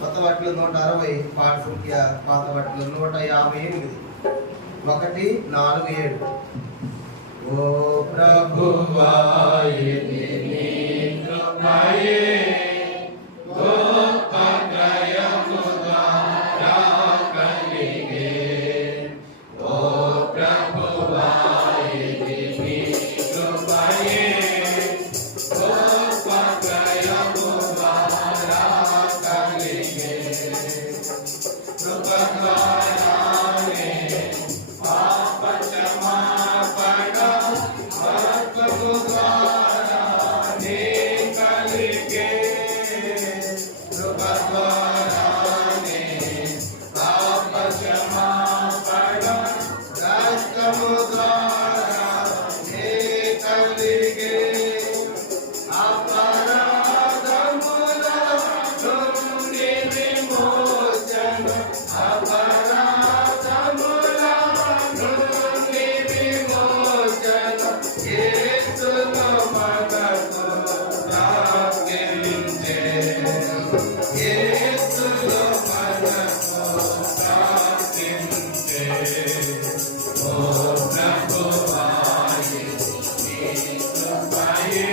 కొత్త వాటిలో 160, పాత సంఖ్య పాత వాటిలో 158. 1, 4, 7. ఓ ప్రభువా ఇది నీ కృపయే గొప్ప క్రయము ద్వారా కలిగే. ఓ ప్రభువా ఇది నీ కృపయే గొప్ప క్రయము ద్వారా కలిగే. కృప ద్వారానే పాప క్షమాపణ రక్తము ద్వారానే కలిగే. కృప ద్వారానే పాప క్షమాపణ రక్తము ద్వారానే కలిగే. అపరాధముల నుండి విమోచన, అపరాధముల నుండి విమోచన యేసులో మనకు ప్రాప్తించే. యేసులో మనకు ప్రాప్తించే. ఓ ప్రభువా ఇది నీ కృపయే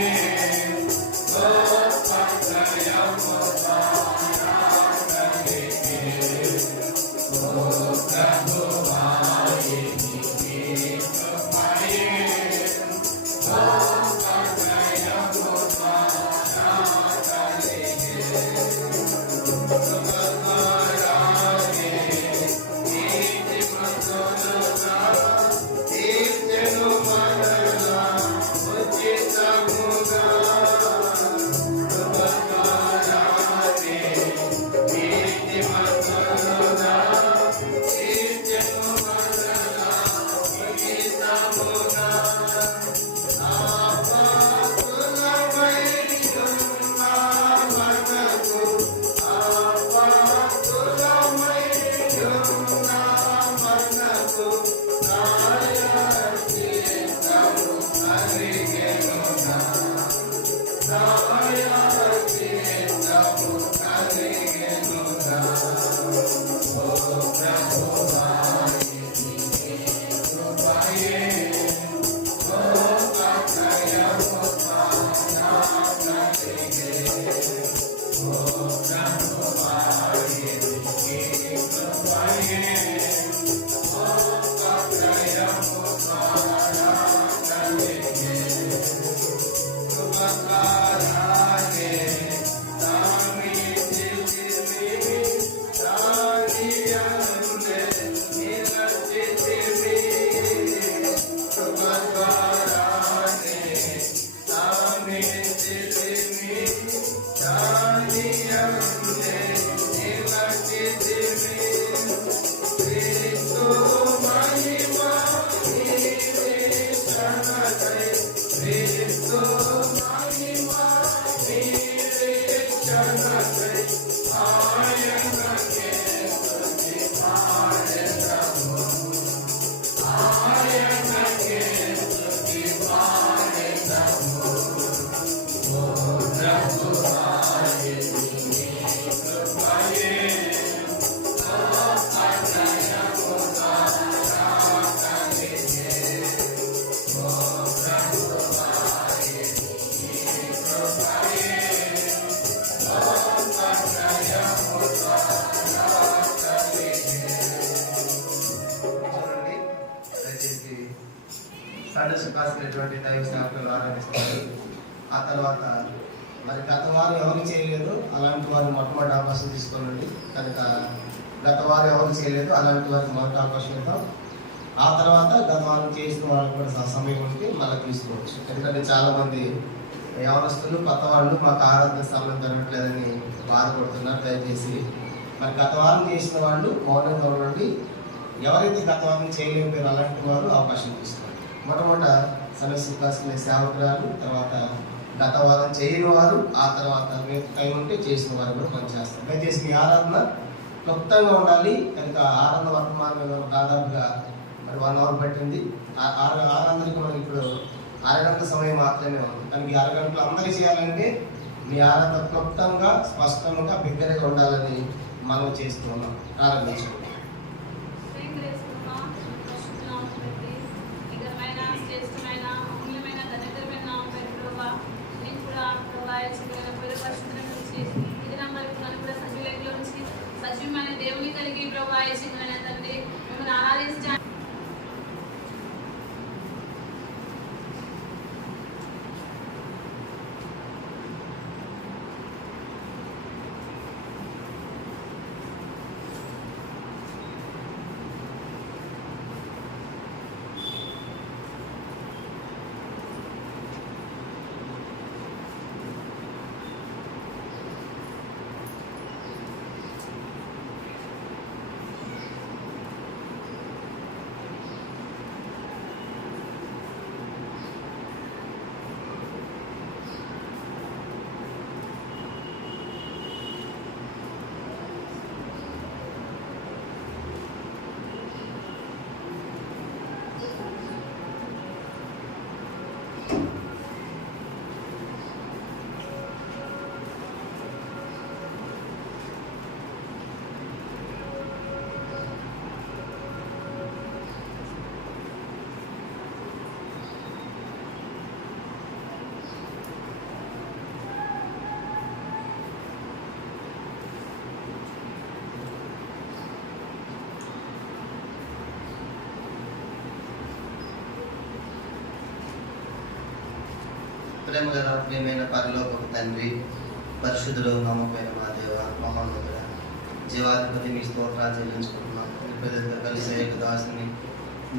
గొప్ప క్రయము ద్వారా కలిగే. ఓ ప్రభువా ఇది నీ కృపయే గొప్ప క్రయము ద్వారా కలిగే. కృప ద్వారానే నీతిమంతులుగా తీర్చెను మనలా ఉచితముగా. కృప ద్వారానే నీతిమంతులుగా తీర్చెను మనలా ఉచితముగా. ఆపాతులమై ఉన్న మనకు, ఆపాతులమై ఉన్న మనకు ప్రాయశ్చిత్తము కలిగెనుగా. ప్రాయశ్చిత్తము కలిగెనుగా. ఓ ప్రభువా ఇది నీ కృపయే గొప్ప క్రయము ద్వారా కలిగే. ఓ ప్రభువా ఇది నీ కృపయే గొప్ప క్రయము ద్వారా కలిగే. కృప ద్వారానే దానిచితిమి, దానియందే నిలచితిమి. కృప ద్వారానే దానిచితిమి, దానియందే నిలచితిమి. క్రీస్తు మహిమ నిరీక్షణకై, క్రీస్తు మహిమ నిరీక్షణకై ఆయనకే స్తుతి పాడెదము. ఆయనకే స్తుతి పాడెదము. ఓ ప్రభువా ఇది నీ కృపయే గొప్ప క్రయము ద్వారా కలిగే. ఓ ప్రభువా ఇది నీ కృపయే గొప్ప క్రయము ద్వారా కలిగే. చూడండి, దయచేసి సండే సుఖాసినటువంటి దైవ సేవకులు ఆరంభిస్తారు. ఆ తర్వాత మరి గత వారు ఎవరు చేయలేదు అలాంటి వారు మొట్టమొదటి అవకాశం తీసుకోనండి. కనుక గత వారు ఎవరు చేయలేదు అలాంటి వారికి మొదటి అవకాశం ఇద్దాం. ఆ తర్వాత గత వారం చేసిన వాళ్ళకి కూడా సమయం ఉంటే మళ్ళీ తీసుకోవచ్చు. ఎందుకంటే చాలామంది యవనస్తులు కొత్త వాళ్ళు మాకు ఆరాధన సమయం జరగట్లేదని బాధపడుతున్నారు. దయచేసి మరి గత వారం చేసిన వాళ్ళు మౌనంగా ఉండండి. ఎవరైతే గత వారం చేయలేకపోయారు అలాంటి వారు అవకాశం తీసుకోండి. మొట్టమొదట సండే సుఖాసిని సేవకురాలు, తర్వాత గత వారం చేయని వారు, ఆ తర్వాత మీకు టైం ఉంటే చేసిన వారు కూడా పనిచేస్తారు. దయచేసి మీ ఆరాధన క్లుప్తంగా ఉండాలి. కనుక ఆరాధన వర్తమానం దాదాపుగా మరి 1 అవర్ పట్టింది. ఆరాధనకి మనం ఇప్పుడు అరగంట సమయం మాత్రమే ఉంది. కనుక ఈ అరగంటలో అందరూ చేయాలంటే మీ ఆరాధన క్లుప్తంగా, స్పష్టంగా, బిగ్గరగా దగ్గరగా ఉండాలని మనం చేస్తూ ఉన్నాం. ప్రారంభించుకుంటాం. సజీవమైన దేవుని కలిగి ప్రభా యేసువైన తండ్రి మిమ్మల్ని ఆరాధించడానికి ప్రేమ గల ప్రియమైన పరలోకపు తండ్రి, పరిశుద్ధులు నమ్మకమైన మా దేవ మహోన్నతుడ, జీవాధిపతి మీ స్తోత్రాలు చెల్లించుకుంటున్నాం. మీ ప్రజలతో కలిసి యొక్క దాసుని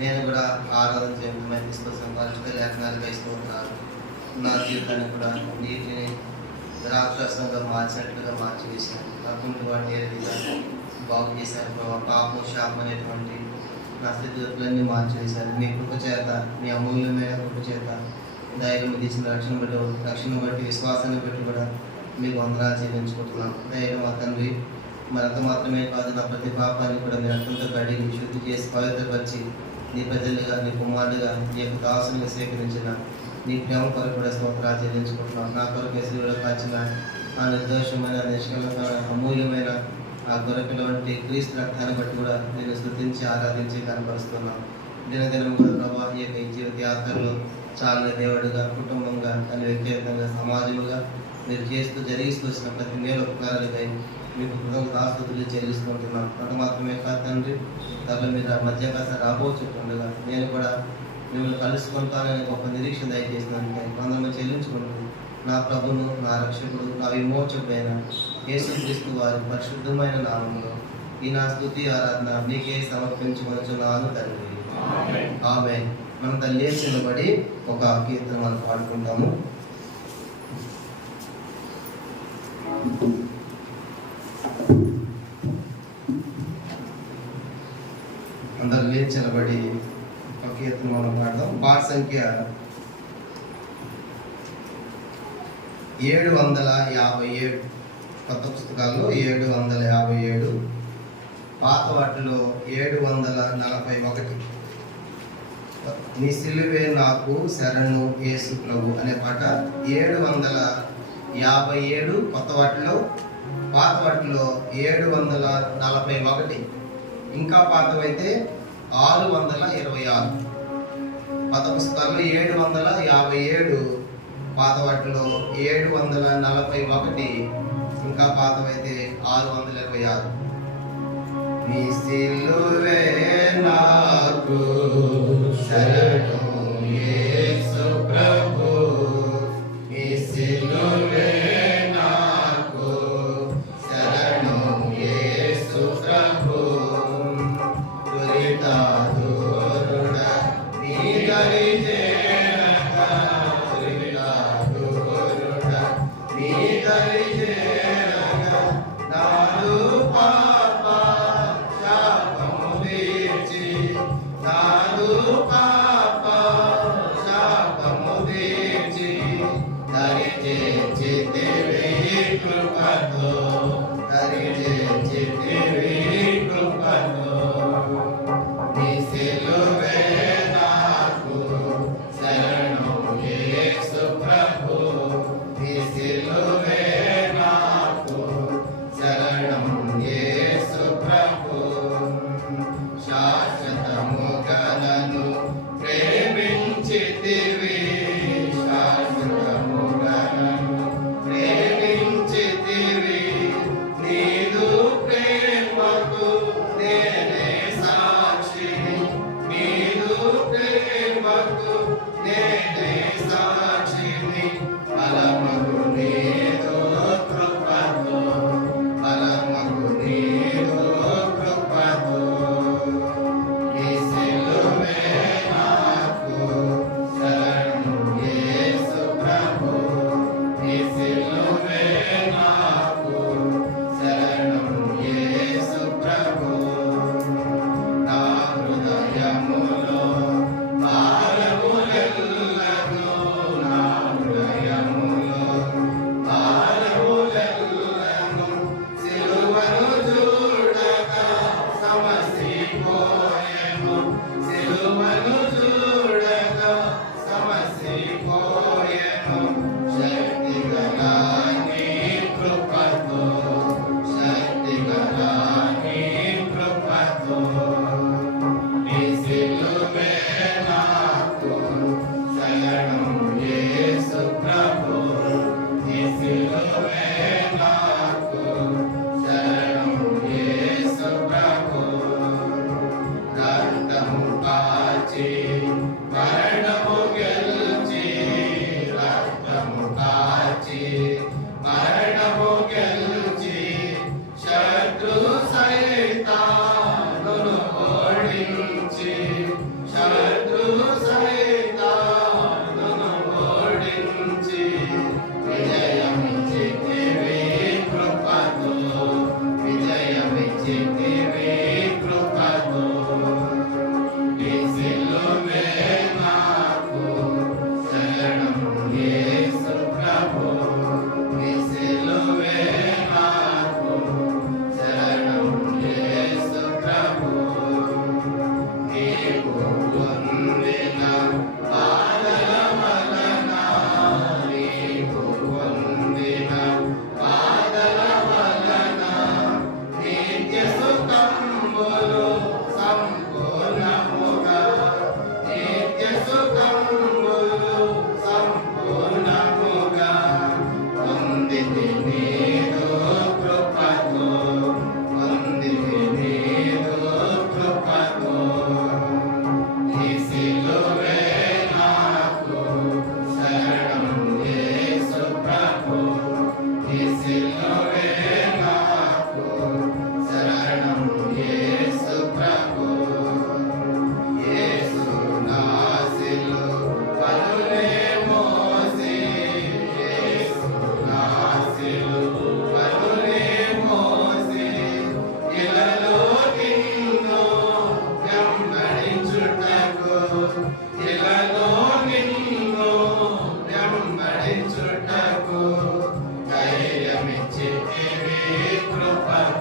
నేను కూడా ఆరాధన చేయడం తీసుకొచ్చిన పరిశుద్ధ లేఖనాలపై స్తోత్రాలు. నా జీవితాన్ని కూడా నీటిని ద్రాక్షరసంగా మార్చినట్లుగా మార్చివేశాను. నా కుంటి వాటిని ఏ రీతిగా బాగు చేశారు ప్రభావ. పాపం శాపం అనేటువంటి నా స్థితిగతులన్నీ మార్చివేశారు. మీ కృప చేత, మీ అమూల్యమైన కృప చేత, ధైర్యం తీసిన రక్షణ బట్టి విశ్వాసాన్ని బట్టి కూడా మీకు వందనాలు చెల్లించుకుంటున్నాం. ధైర్యం మా తండ్రి, మరంత మాత్రమే కాదు, నా ప్రతి పాపాన్ని కూడా మీరు అత్యంత కడిగి శుద్ధి చేసి పవిత్రపరిచి నీ ప్రజలుగా, నీ కుమారుడిగా, నీ యొక్క దాసుని స్వీకరించిన నీ ప్రేమ కొరకు కూడా స్తోత్రాలు చెల్లించుకుంటున్నాం. నా కొరకు ఎసురులో కాచిన ఆ నిర్దోషమైన, నిష్కలమైన, అమూల్యమైన ఆ గొర్రెపిల్ల వంటి క్రీస్తు రక్తాన్ని బట్టి కూడా నేను స్తుతించి ఆరాధించి కనపరుస్తున్నాం. దినదినం కూడా ప్రభావ ఈ యొక్క జీవిత యాత్రలో చాలా దేవుడిగా, కుటుంబంగా, అని వ్యక్తిగతంగా, సమాజముగా మీరు చేస్తూ జరిగిస్తూ వచ్చిన ప్రతి మేలు ఉపకారాలపై మీకు కృతజ్ఞతాస్తుతులు చెల్లిస్తుంటున్నాం. అంత మాత్రమే కాదు తండ్రి, దాంట్లో మీరు మధ్యకాస రాబోచుండగా నేను కూడా మిమ్మల్ని కలుసుకుంటానని గొప్ప నిరీక్షణ దయచేసినందుకే వందనము చెల్లించుకుంటూ నా ప్రభును, నా రక్షకుడు, నా విమోచకుడైన యేసుక్రీస్తు వారి పరిశుద్ధమైన నామములో ఈ నా స్తుతి ఆరాధన మీకే సమర్పించుకొనుచున్నాను తండ్రి. ఆమేన్. మనం లేచి నిలబడి ఒక కీర్తన మనం పాడుకుంటాము. అందరు లేచి నిలబడి ఒక కీర్తన మనం పాడదాం. పాట సంఖ్య 757. కొత్త పుస్తకాల్లో 757, పాత వాటిలో 741. నీ సిలువే నాకు శరణు యేసు ప్రభు అనే పాట 757 కొత్త వాటిలో, పాత వాటిలో 741, ఇంకా పాతవైతే 626. పాత పుస్తకాల్లో 757, పాత వాటిలో 741, ఇంకా పాతవైతే 626. నీ సిలువే నాకు శరణు యేసు ప్రభు, నీ సిలువే నాకు శరణు యేసు ప్రభు, దురిత దూరుడ నీ దరి చేరక, దురిత దూరుడ నీ దరి చేరక, నాదు పాప శాపము తీర్చి, నాదు పాప శాపము తీర్చి, దరి చేర్చితివి కృపతో, దరి చేర్చితివి కృపతో. నీ సిలువే నాకు శరణు యేసు ప్రభు, నీ సిలువే నాకు శరణు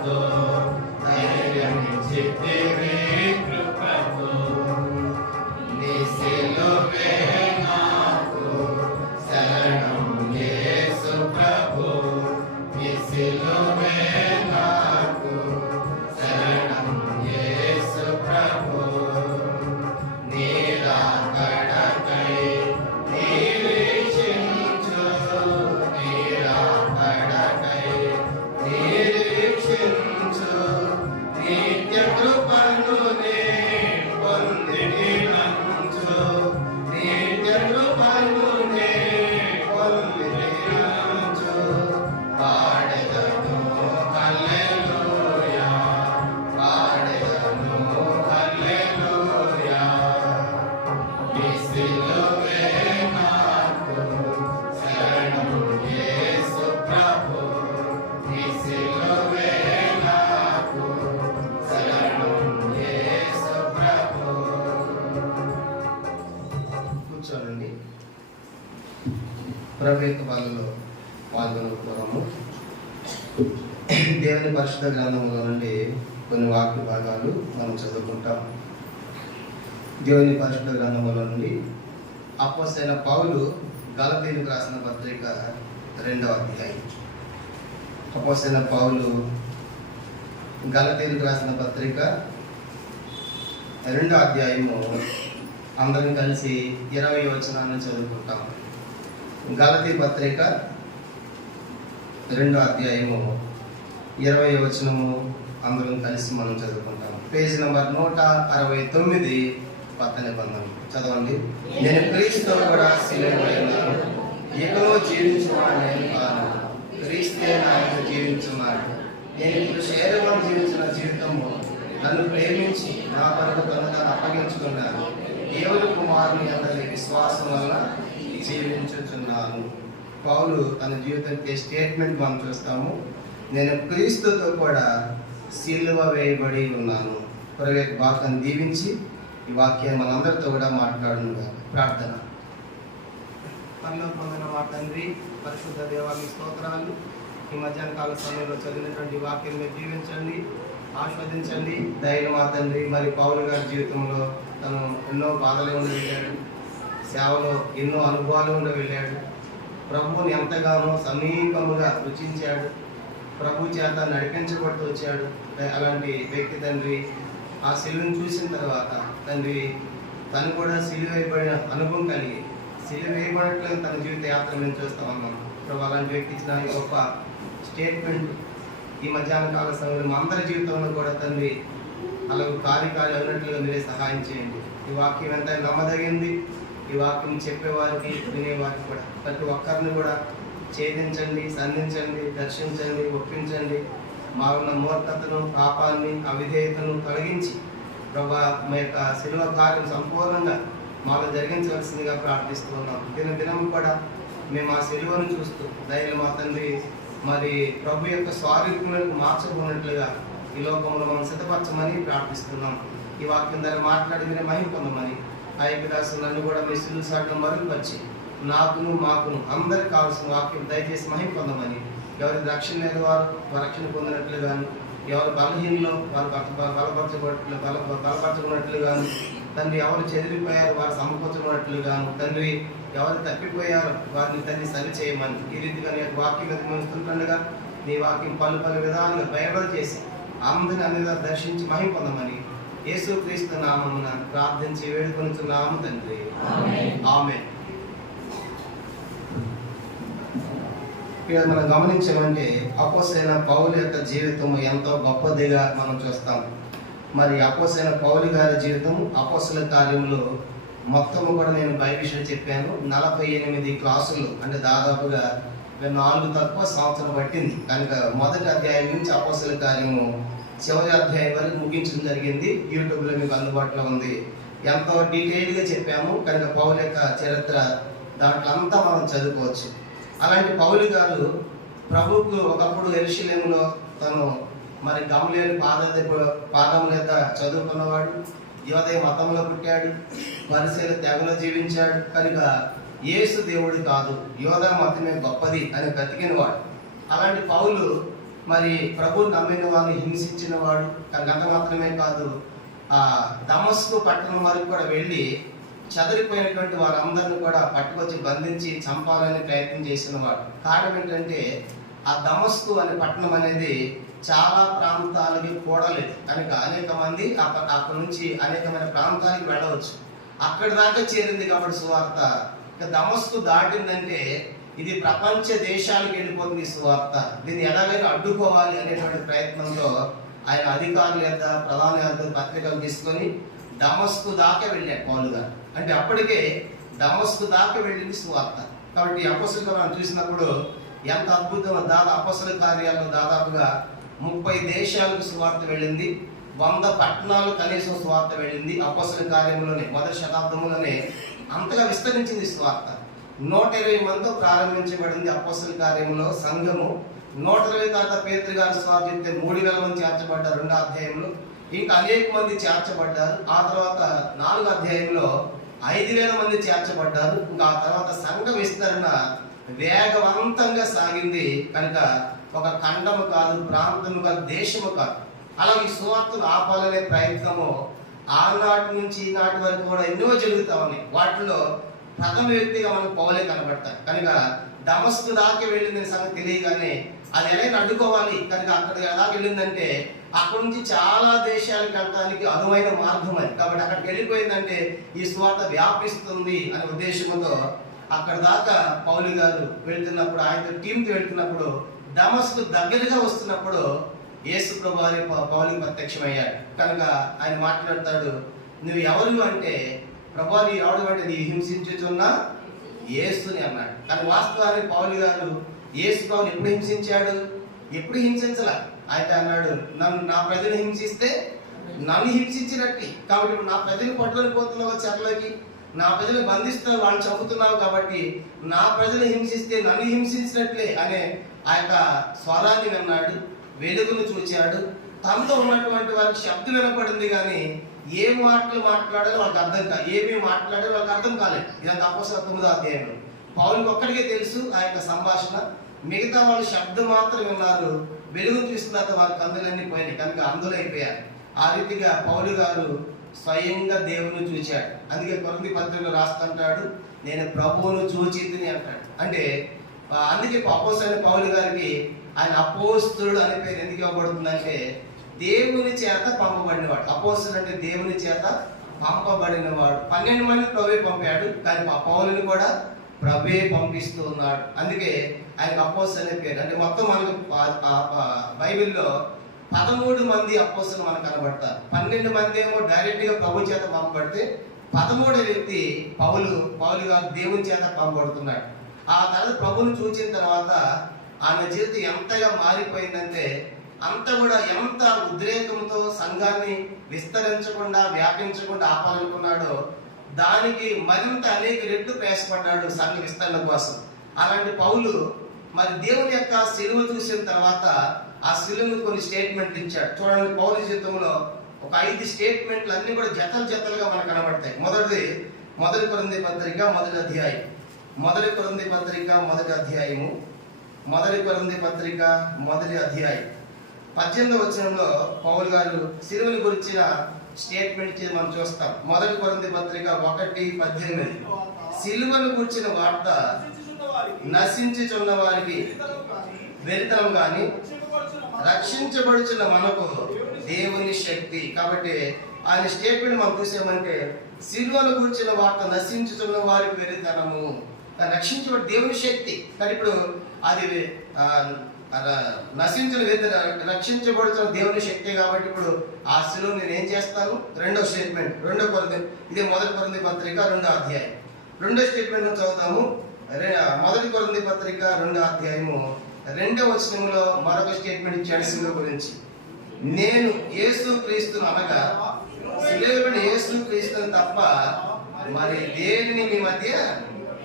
కృపతో ధైర్యమిచ్చితివి కృపతో నీ సిలువే నాకు శరణం యేసు ప్రభు నీ సిలువే నాకు శరణం యేసు ప్రభు నీ రాకడకై నిరీక్షించు నీ రాకడకై నిరీక్షించు నిత్య కృపను నే పొందినంచు నిత్య కృపను నే పొందినంచు పాడెదను హల్లెలూయా పాడెదను హల్లెలూయా నీ సిలువే నాకు శరణం యేసు ప్రభు నీ సిలువే నాకు శరణం యేసు ప్రభు కూర్చోండి. ప్రభు యొక్క బలలో పాల్గొనుకున్నాము. దేవుని పరిశుద్ధ గ్రంథంలో నుండి కొన్ని వాక్య భాగాలు మనం చదువుకుంటాం. దేవుని పరిశుద్ధ గ్రంథంలో నుండి అపోస్తలుడైన పౌలు గలతీయులకు రాసిన పత్రిక 2వ అధ్యాయం. అపోస్తలుడైన పౌలు గలతీయులకు రాసిన పత్రిక 2వ అధ్యాయము అందరం కలిసి 20వ వచనాన్ని చదువుకుంటాం. గలతీ పత్రిక 2వ అధ్యాయము 20వ వచనము అందరం కలిసి మనం చదువుకుంటాం. పేజీ నంబర్ 169 కొత్త నిబంధన చదవండి. నేను క్రీస్తుతో కూడా సిలువైనాను, ఇకను జీవించువాడు నేను కాను, క్రీస్తే నాయన జీవించున్నాడు. నేను ఇప్పుడు శరీరం జీవించిన జీవితము నన్ను ప్రేమించి నా కొరకు తను అప్పగించుకున్నాను. దేవుని కుమారుని అందరి విశ్వాసం వల్ల జీవించుచున్నాను. పౌలు తన జీవితానికి స్టేట్మెంట్ మనం చూస్తాము. నేను క్రీస్తుతో కూడా సిలువ వేయబడి ఉన్నాను. ప్రవేశ వాక్యాన్ని దీవించి ఈ వాక్యాన్ని మనందరితో కూడా మాట్లాడును. ప్రార్థన. పరలోక పొందిన మా తండ్రి, పరిశుద్ధ దేవానికి స్తోత్రాలు. ఈ మధ్యాహ్న కాల సమయంలో చదివినటువంటి వాక్యం మీరు జీవించండి, ఆస్వాదించండి. దయలు మా తండ్రి. మరి పౌలు గారి జీవితంలో తను ఎన్నో బాధలు ఉండి వెళ్ళాడు, సేవలో ఎన్నో అనుభవాలు ఉండి వెళ్ళాడు. ప్రభువుని ఎంతగానో సమీపముగా రుచించాడు, ప్రభు చేత నడిపించబడుతూ వచ్చాడు. అలాంటి వ్యక్తి తండ్రి ఆ సిలువను చూసిన తర్వాత తండ్రి తను కూడా సిలువ వేయబడిన అనుభవం కలిగి సిలువ వేయబడినట్లుగా తన జీవిత యాత్ర మేము చూస్తా ఉన్నాం. ప్రభు అలాంటి వ్యక్తి ఇచ్చిన ఈ గొప్ప స్టేట్మెంట్ ఈ మధ్యాహ్న కాల సమయంలో మా అందరి జీవితంలో కూడా తండ్రి అలాగే కార్యకార్యం అయినట్లుగా మీరే సహాయం చేయండి. ఈ వాక్యం ఎంత నమ్మదగింది. ఈ వాక్యం చెప్పేవారికి వినేవారికి కూడా ప్రతి ఒక్కరిని కూడా ఛేదించండి, సంధించండి, దర్శించండి, ఒప్పించండి. మా ఉన్న మూర్ఖతను, పాపాన్ని, అవిధేయతను తొలగించి ప్రభా మా యొక్క శిలువ కార్యం సంపూర్ణంగా మాలో జరిగించవలసిందిగా ప్రార్థిస్తున్నాం. దినం కూడా మేము ఆ శిలువను చూస్తూ దయలు మా తండ్రి మరి ప్రభు యొక్క స్వారూప్యములకు మార్చుకున్నట్లుగా ఈ లోకంలో మనం సిద్ధపరచమని ప్రార్థిస్తున్నాం. ఈ వాక్యం ద్వారా మాట్లాడి మీరు మహిమ పొందమని ఆ యొక్క దాసు నన్ను కూడా మీ సిలువ సాటం మరుగుపరిచి నాకును మాకును అందరికి కావాల్సిన వాక్యం దయచేసి మహిమ పొందమని, ఎవరి రక్షణ లేని వారు రక్షణ పొందినట్లు కానీ, ఎవరు బలహీనలో వారు బలపరచుకున్నట్లు కానీ తండ్రి, ఎవరు చెదిరిపోయారు వారు సమకూర్చుకున్నట్లు గాను తండ్రి, ఎవరు తప్పిపోయారో వారిని తండ్రి సరి చేయమని ఈ రీతిగా నీ వాక్యం గమనిస్తుండగా నీ వాక్యం పలు విధాలుగా బయలు చేసి అందరిని అన్ని దర్శించి మహిమ పొందమని యేసుక్రీస్తు నామమున ప్రార్థించి వేడుకొనుచున్నాము తండ్రి. ఆమేన్. ఇక్కడ మనం గమనించామంటే అపోస్తలుడైన పౌలు యొక్క జీవితం ఎంతో గొప్పదిగా మనం చూస్తాం. మరి అపోస్తలుడైన పౌలు గారి జీవితం అపోస్తలుల కార్యములు మొత్తము కూడా నేను బైబిల్ చెప్పాను. 48 క్లాసులు అంటే దాదాపుగా 4 తక్కువ సంవత్సరం పట్టింది. కనుక మొదటి అధ్యాయం నుంచి అపోస్తలుల కార్యము చివరి అధ్యాయం వరకు ముగించడం జరిగింది. యూట్యూబ్లో మీకు అందుబాటులో ఉంది. ఎంతో డీటెయిల్గా చెప్పాము. కనుక పౌలు యొక్క చరిత్ర దాంట్లో అంతా మనం చదువుకోవచ్చు. అలాంటి పౌలు గారు ప్రభువుకు ఒకప్పుడు యెరూషలేములో తను మరి గమలీయేలు పాదం మీద చదువుకున్నవాడు, యోదయ మతంలో పుట్టాడు, పరిసర తెగలో జీవించాడు. కనుక యేసు దేవుడు కాదు, యోధా మతమే గొప్పది అని బ్రతికినవాడు. అలాంటి పౌలు మరి ప్రభువు నమ్మిన వారిని హింసించిన వాడు. గత మాత్రమే కాదు, ఆ దమస్కు పట్టణం వరకు కూడా వెళ్ళి చదిరిపోయినటువంటి వారందరిని కూడా పట్టుకొచ్చి బంధించి చంపాలని ప్రయత్నం చేసిన వాడు. కారణం ఏంటంటే ఆ దమస్కు అనే పట్టణం అనేది చాలా ప్రాంతాలకి కూడలేదు కనుక అనేక మంది అక్కడ నుంచి అనేకమైన ప్రాంతాలకు వెళ్ళవచ్చు. అక్కడి దాకా చేరింది కాబట్టి సువార్త. ఇక దమస్కు దాటిందంటే ఇది ప్రపంచ దేశాలకు వెళ్ళిపోతుంది సువార్త. దీన్ని ఎలాగైనా అడ్డుకోవాలి అనేటువంటి ప్రయత్నంతో ఆయన అధికారుల యొక్క ప్రధాన పత్రికలు తీసుకొని దమస్కు దాకా వెళ్ళాడు పౌలు గారు. అంటే అప్పటికే దమస్కు దాకా వెళ్ళింది సువార్త. కాబట్టి అపోస్తలులు మనం చూసినప్పుడు ఎంత అద్భుతం. అపోస్తల కార్యాలను దాదాపుగా 30 దేశాలకు సువార్త వెళ్ళింది. 100 పట్టణాలు కనీసం సువార్త వెళ్ళింది. అపోస్తల కార్యంలోనే మొదటి శతాబ్దంలోనే అంతగా విస్తరించింది సువార్త. 120 మందితో ప్రారంభించబడింది అపోస్తల కార్యంలో సంఘము. 120 తర్వాత పేతురు గారు సువార్త చెప్తే 3000 మంది చేర్చబడ్డారు 2వ అధ్యాయంలో. ఇంకా అనేక మంది చేర్చబడ్డారు. ఆ తర్వాత 4వ అధ్యాయంలో 5000 మంది చేర్చబడ్డారు. ఇంకా ఆ తర్వాత సంఘ విస్తరణ వేగవంతంగా సాగింది. కనుక ఒక ఖండము కాదు, ప్రాంతము కాదు, దేశము కాదు. అలాగే సువార్తను ఆపాలనే ప్రయత్నము ఆనాటి నుంచి ఈనాటి వరకు కూడా ఎన్నో జరుగుతా ఉన్నాయి. వాటిలో ప్రథమ వ్యక్తిగా మనకు పౌలే కనబడతారు. కనుక దమస్కు దాకా వెళ్ళిందని సంగతి తెలియగానే అది ఎలా అడ్డుకోవాలి. కనుక అక్కడ ఎలా వెళ్ళిందంటే అక్కడ నుంచి చాలా దేశాలకు వెళ్ళడానికి అనువైన మార్గం అది. కాబట్టి అక్కడికి వెళ్ళిపోయిందంటే ఈ సువార్త వ్యాపిస్తుంది అనే ఉద్దేశంతో అక్కడ దాకా పౌలు గారు వెళ్తున్నప్పుడు, ఆయనతో టీంతో వెళ్తున్నప్పుడు దమస్కు దగ్గరగా వస్తున్నప్పుడు యేసు ప్రభువు పౌలుకి ప్రత్యక్షమయ్యాడు. కనుక ఆయన మాట్లాడతాడు, నువ్వు ఎవరు అంటే, ప్రభువా నీ ఎవడు అంటే నీ హింసించుచున్న యేసుని అన్నాడు. కానీ వాస్తవానికి పౌలు గారు యేసు ప్రభువుని ఎప్పుడు హింసించాడు? ఎప్పుడు హింసించలా. అయితే అన్నాడు, నా ప్రజలు హింసిస్తే నన్ను హింసించినట్టు. కాబట్టి ఇప్పుడు నా ప్రజలు పట్టుకొని పోతున్నావు చెరలోకి, నా ప్రజలు బంధిస్తున్నావు, వాళ్ళని చంపుతున్నావు. కాబట్టి నా ప్రజలు హింసిస్తే నన్ను హింసించినట్లే అనే ఆ యొక్క స్వరాన్ని విన్నాడు. వెలుగును చూచాడు. తనలో ఉన్నటువంటి వారికి శబ్దం వినపడింది, కానీ ఏ మాటలు మాట్లాడాలో వాళ్ళకి అర్థం కాదు. ఏమి మాట్లాడాలో వాళ్ళకి అర్థం కాలేదు. ఇదంతా అపోస్తలుల 9వ అధ్యాయంలో పౌలుకి ఒక్కడికే తెలుసు ఆ యొక్క సంభాషణ. మిగతా వాళ్ళు శబ్దం మాత్రం విన్నారు. వెలుగును చూసిన తర్వాత వారి కందులన్నీ పోయినాయి. కనుక అందులైపోయారు. ఆ రీతిగా పౌలు గారు స్వయంగా దేవుని చూచాడు. అందుకే కొరింథీ పత్రికలో రాస్తుంటాడు, నేను ప్రభువును చూచితిని అంటాడు. అంటే అందుకే అపోస్తలుడైన పౌలు గారికి ఆయన అపోస్తలుడు అనే పేరు ఎందుకు ఇవ్వబడుతుందంటే దేవుని చేత పంపబడినవాడు. అపోస్తలుడు అంటే దేవుని చేత పంపబడినవాడు. 12 మంది ప్రభువే పంపాడు, కానీ పౌలుని కూడా ప్రభువే పంపిస్తూ ఉన్నాడు. అందుకే ఆయనకు అపోస్తలుడు అనే పేరు. అంటే మొత్తం మనకు బైబిల్లో 13 మంది అపోస్తలులు మనకు కనబడతారు. 12 మంది ఏమో డైరెక్ట్ గా ప్రభు చేత పంపబడితే 13వ వ్యక్తి పౌలు గారు దేవుని చేత పంపబడుతున్నాడు. ఆ తర్వాత ప్రభువును చూసిన తర్వాత ఆమె జీవితం ఎంతగా మారిపోయిందంటే అంత కూడా ఎంత ఉద్రేకంతో సంఘాన్ని విస్తరించకుండా వ్యాపించకుండా ఆపాలనుకున్నాడో దానికి మరింత అనేక రెట్లు ప్రయాసపడ్డాడు సంఘ విస్తరణ కోసం. అలాంటి పౌలు మరి దేవుని యొక్క సిలువ చూసిన తర్వాత ఆ సిలువను కొన్ని స్టేట్మెంట్లు ఇచ్చాడు. చూడండి, పౌలు జీవితంలో ఒక 5 స్టేట్మెంట్లు అన్ని కూడా జతలుగా మనకు కనబడతాయి. మొదటి కొరింథీ పత్రిక మొదటి అధ్యాయం. మొదటి కొరింథీ పత్రిక మొదటి అధ్యాయము. మొదటి కొరింథీ పత్రిక మొదటి అధ్యాయం 18వ వచనంలో పౌలు గారు సిలువను గురించిన స్టేట్మెంట్ మనం చూస్తాం. మొదటి కొరింథీ పత్రిక 1:18 సిలువను గురించిన వార్త నశించుచున్న వారికి వెరితనం గాని రక్షించబడుచున్న మనకు దేవుని శక్తి. కాబట్టి ఆయన స్టేట్మెంట్ మనం చూసామంటే సిలువను గురించిన వార్త నశించుచున్న వారికి వెరితనము, రక్షించబడి దేవుని శక్తి. కానీ ఇప్పుడు అది రక్షించబడుతున్న దేవుని శక్తి. కాబట్టి ఇప్పుడు ఆ సిలువను నేను ఏం చేస్తాను? రెండో స్టేట్మెంట్, ఇదే మొదటి కొరింథీ పత్రిక 2వ అధ్యాయం 2వ స్టేట్మెంట్ చదువుతాము. మొదటి కొరింథీ పత్రిక 2వ అధ్యాయము 2వ వచనంలో మరొక స్టేట్మెంట్ ఇచ్చాడు సిలువ గురించి. నేను యేసు క్రీస్తును అనగా సిలువబడిన యేసు క్రీస్తును తప్ప మరి దేనిని మీ మధ్య.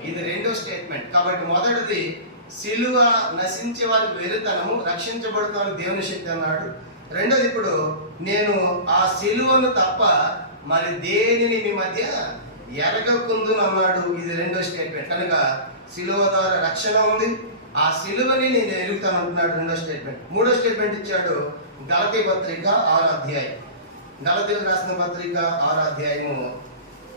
ఇది 2వ స్టేట్మెంట్. కాబట్టి మొదటిది సిలువ నశించే వారికి వెరితనము, రక్షించబడుతున్న దేవుని శక్తి అన్నాడు. రెండోది ఇప్పుడు నేను ఆ సిలువను తప్ప మరి దేనిని మీ మధ్య ఎరగకుందును అన్నాడు. ఇది 2వ స్టేట్మెంట్. కనుక సిలువ ద్వారా రక్షణ ఉంది, ఆ సిలువని నేను ఎరుగుతాను అంటున్నాడు రెండో స్టేట్మెంట్. మూడో స్టేట్మెంట్ ఇచ్చాడు గలతీ పత్రిక 6వ అధ్యాయం. గలతీలకు రాసిన పత్రిక 6వ అధ్యాయము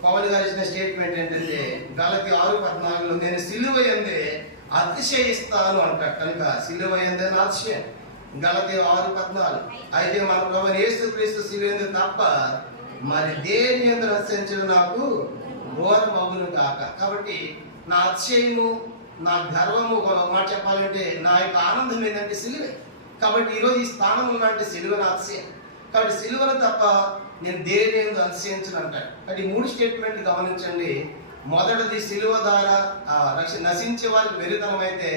పౌలు గారు ఇచ్చిన స్టేట్మెంట్ ఏంటంటే గలతీ 6:14 నేను సిలువ యందే అతిశయిస్తాను అంటాడు. కనుక సిలువ యందే అతిశయం. గలతీ 6:14 అయితే మన ప్రభువైన యేసుక్రీస్తు సిలువ యందు తప్ప మరి దేని యందు అతిశయించడం నాకు ఘోరమగును కాక. కాబట్టి నా అతిశయము, నా గర్వము, ఒక మాట చెప్పాలంటే నా యొక్క ఆనందం ఏంటంటే సిలువే. కాబట్టి ఈరోజు ఈ స్థానం ఉన్నంటే సిలువ నా అతిశయం. కాబట్టి సిలువను తప్ప నేను దేని యందు అతిశయించను అంటాడు. కాబట్టి 3 స్టేట్మెంట్ గమనించండి. మొదటిది సిలువ ద్వారా నశించే వారికి వెరితనం అయితే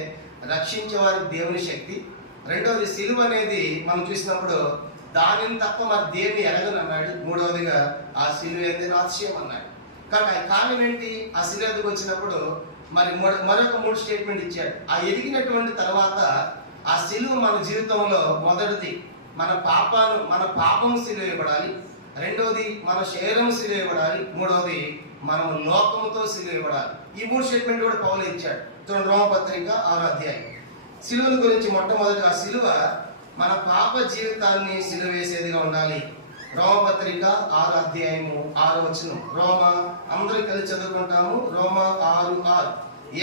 రక్షించే వారికి దేవుని శక్తి. రెండవది సిలువ అనేది మనం చూసినప్పుడు దానిని తప్ప మరి దేన్ని ఎరగను అన్నాడు. మూడవదిగా ఆ సిలువ యందే అతిశయం అన్నాడు. కాబట్టి కారణం ఏంటి? ఆ సిలువ ఎదుగు వచ్చినప్పుడు మరి మరొక 3 స్టేట్మెంట్ ఇచ్చాడు. ఆ ఎదిగినటువంటి తర్వాత ఆ సిలువ మన జీవితంలో మొదటిది మన పాపం సిలువ ఇవ్వడాలి. రెండవది మన శరీరం సిలువ ఇవ్వడాలి. మూడవది మనం లోకముతో సిలువ ఇవ్వడాలి. ఈ 3 స్టేట్మెంట్ కూడా పౌలు ఇచ్చాడు. చూడండి రోమపత్రిక 6వ అధ్యాయం. సిలువల గురించి మొట్టమొదటి ఆ సిలువ మన పాప జీవితాన్ని సిలువ వేసేదిగా ఉండాలి. రోమపత్రిక 6వ అధ్యాయము 6వ వచనం. రోమ అందరూ కలిసి చదువుకుంటాము. రోమ 6:6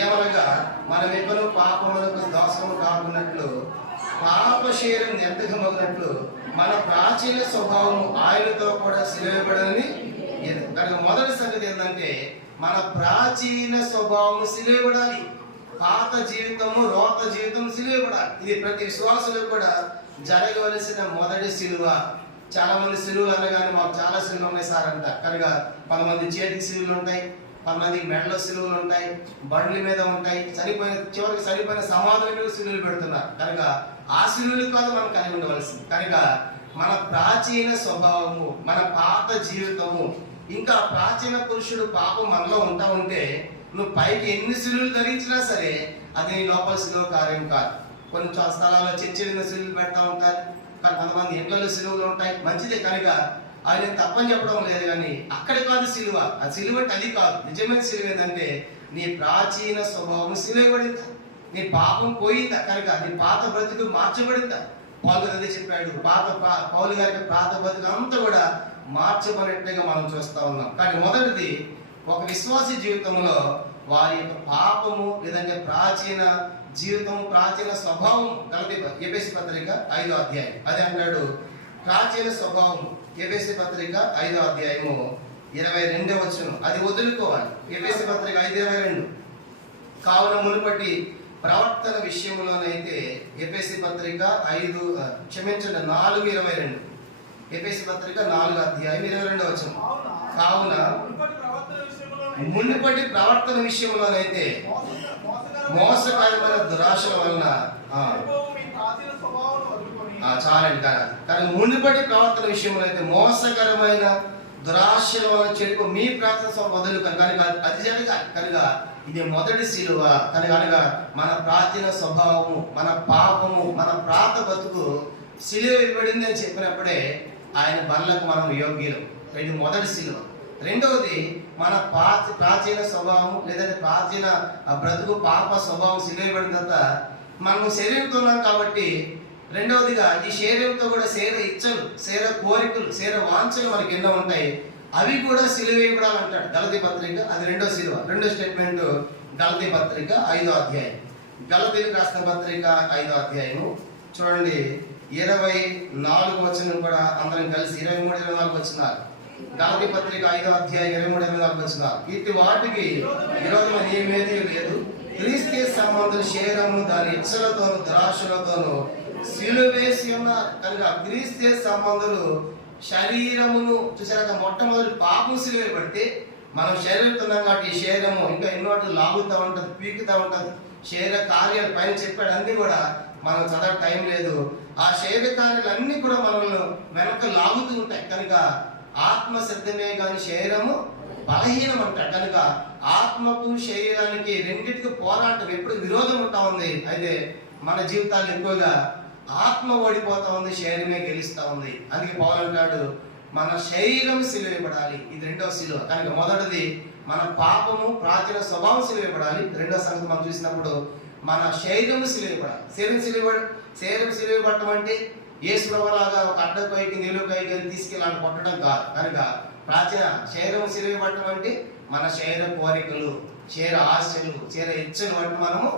ఏమనగా మనం ఎప్పుడు పాపములకు దోషము కాకున్నట్లు పాప శరీరం ఎంతకమగినట్లు మన ప్రాచీన స్వభావము ఆయనతో కూడా సిలువబడని. కనుక మొదటి సంగతి ఏంటంటే మన ప్రాచీన స్వభావము సిలువబడాలి. పాత జీవితము, రోత జీవితం సిలువబడాలి. ఇది ప్రతి విశ్వాసులకు కూడా జరగవలసిన మొదటి సిలువ. చాలా మంది సిలువలు అనగానే మాకు చాలా సిలువలు ఉన్నాయి సార్ అంట. కనుక కొంతమంది చేతికి సిలువలు ఉంటాయి, కొంతమందికి మెడలో సిలువలు ఉంటాయి, బండ్ల మీద ఉంటాయి, చివరికి చనిపోయిన సమాధుల మీద సిలువలు పెడుతున్నారు. కనుక ఆ సిలువలు కాదు మనం కలిగి ఉండవలసింది. కనుక మన ప్రాచీన స్వభావము, మన పాత జీవితము, ఇంకా ప్రాచీన పురుషుడు పాపం మనలో ఉంటా ఉంటే నువ్వు పైకి ఎన్ని సిలువలు ధరించినా సరే అది నీ లోపల సిలువ కార్యం కాదు. కొన్ని స్థలాల్లో చర్చిలో సిలువలు పెడతా ఉంటారు, కానీ కొంతమంది ఇంట్లో సిలువలు ఉంటాయి, మంచిదే. కనుక ఆయన తప్పని చెప్పడం లేదు, కానీ అక్కడ కాదు సిలువ. ఆ సిలువ అంటే అది కాదు. నిజమైన సిలువ ఏంటంటే నీ ప్రాచీన స్వభావం సిలువబడిందా, నీ పాపం పోయిందా, కనుక నీ పాత బ్రతుకు మార్చబడిందా. పౌలు అదే చెప్పాడు. పౌలు గారికి పాత బ్రతుకు అంతా కూడా మార్చబడినట్టుగా మనం చూస్తా ఉన్నాం. కానీ మొదటిది ఒక విశ్వాసీ జీవితంలో వారి యొక్క పాపము లేదంటే ప్రాచీన జీవితము, ప్రాచీన స్వభావం గలతీ ఎఫెసీ పత్రిక 5వ అధ్యాయం అదే అంటాడు. ప్రాచీన స్వభావం ఎఫెసీ పత్రిక 5వ అధ్యాయము 22వ వచనం అది వదులుకోవాలి. ఎఫెసీ పత్రిక 5:22 కావున మునుపటి ప్రవర్తన విషయంలోనైతే ఎఫెసీ పత్రిక 4:22 ఎఫెసీ పత్రిక 4వ అధ్యాయం 22వ వచనం. కావున మునుపటి ప్రవర్తన విషయంలోనైతే మోసకరమైన దురాశల వలన చాలండి. కానీ మునుపటి ప్రవర్తన విషయంలో అయితే మోసకరమైన దురాశల వలన చెడుకు మీ ప్రార్థన వదులు కనుక అది జరగాలి. కనుక ఇది మొదటి సిలువ. కనుక మన ప్రాచీన స్వభావము, మన పాపము, మన ప్రాత బతుకు సిలువ ఇవ్వబడింది అని చెప్పినప్పుడే ఆయన బల్లకు మనం యోగ్యులం. ఇది మొదటి సిలువ. రెండవది మన ప్రాచీన స్వభావం లేదంటే ప్రాచీన బ్రతుకు పాప స్వభావం సిలువబడిన తర్వాత మనం శరీరంతో ఉన్నాం కాబట్టి రెండవదిగా ఈ శరీరంతో కూడా శరీర ఇచ్చలు, శరీర కోరికలు, శరీర వాంఛలు మనకి ఎన్నో ఉంటాయి, అవి కూడా సిలువేయబడాలంటాడు గలతీ పత్రిక. అది రెండో సిలువ. రెండో స్టేట్మెంట్ గలతీ పత్రిక 5వ అధ్యాయం. గలతీలకు రాసిన పత్రిక 5వ అధ్యాయము చూడండి 24వ వచనం కూడా అందరం కలిసి 23-24 వచనాలు. గలతీ పత్రిక 5వ అధ్యాయం 23-24 వచనాలు. ఇటు వాటికి విరోధమైన ఏమేది లేదు, క్రీస్తు సంబంధుల శరీరము దాని ఇచ్చలతోను దురాశలతోను సిలువేసి ఉన్నారు. కనుక క్రీస్తు సంబంధులు శరీరమును చూసాక మొట్టమొదటి పాపం సిలువేయబడితే మనం శరీరంతో ఉన్నాం కాబట్టి ఈ శరీరము ఇంకా ఎన్నో లాగుతూ ఉంటుంది, పీకుతూ ఉంటుంది. శరీర కార్యాలు పైన చెప్పాడు అన్ని కూడా మనం చదవ టైం లేదు. ఆ శరీర కార్యాలన్నీ కూడా మనల్ని వెనక లాగుతూ ఉంటాయి. కనుక ఆత్మ సిద్ధమే కానీ శరీరము బలహీనం అంటాడు. కనుక ఆత్మకు శరీరానికి రెండింటికి పోరాటం ఎప్పుడు విరోధం ఉంటా ఉంది. అయితే మన జీవితాలు ఎక్కువగా ఆత్మ ఓడిపోతా ఉంది, శరీరమే గెలుస్తా ఉంది. అందుకే పౌలు అంటాడు మన శరీరం సిలువేయబడాలి. ఇది రెండవ సిలువ. కనుక మొదటిది మన పాపము ప్రాచీన స్వభావం సిలువేయబడాలి. రెండవ సంగతి మనం చూసినప్పుడు మన శరీరం సిలువబడాలి. శరీరం సిలువబడటం అంటే యేసు ప్రభువులాగా ఒక అడ్డపైకి నిలువుపైకి తీసుకెళ్ళాలని కొట్టడం కాదు. కనుక ప్రాచీన శరీరం సిలువబడటం అంటే మన శరీర కోరికలు, శరీర ఆశలు, శరీర ఇచ్చలు వంటి మనము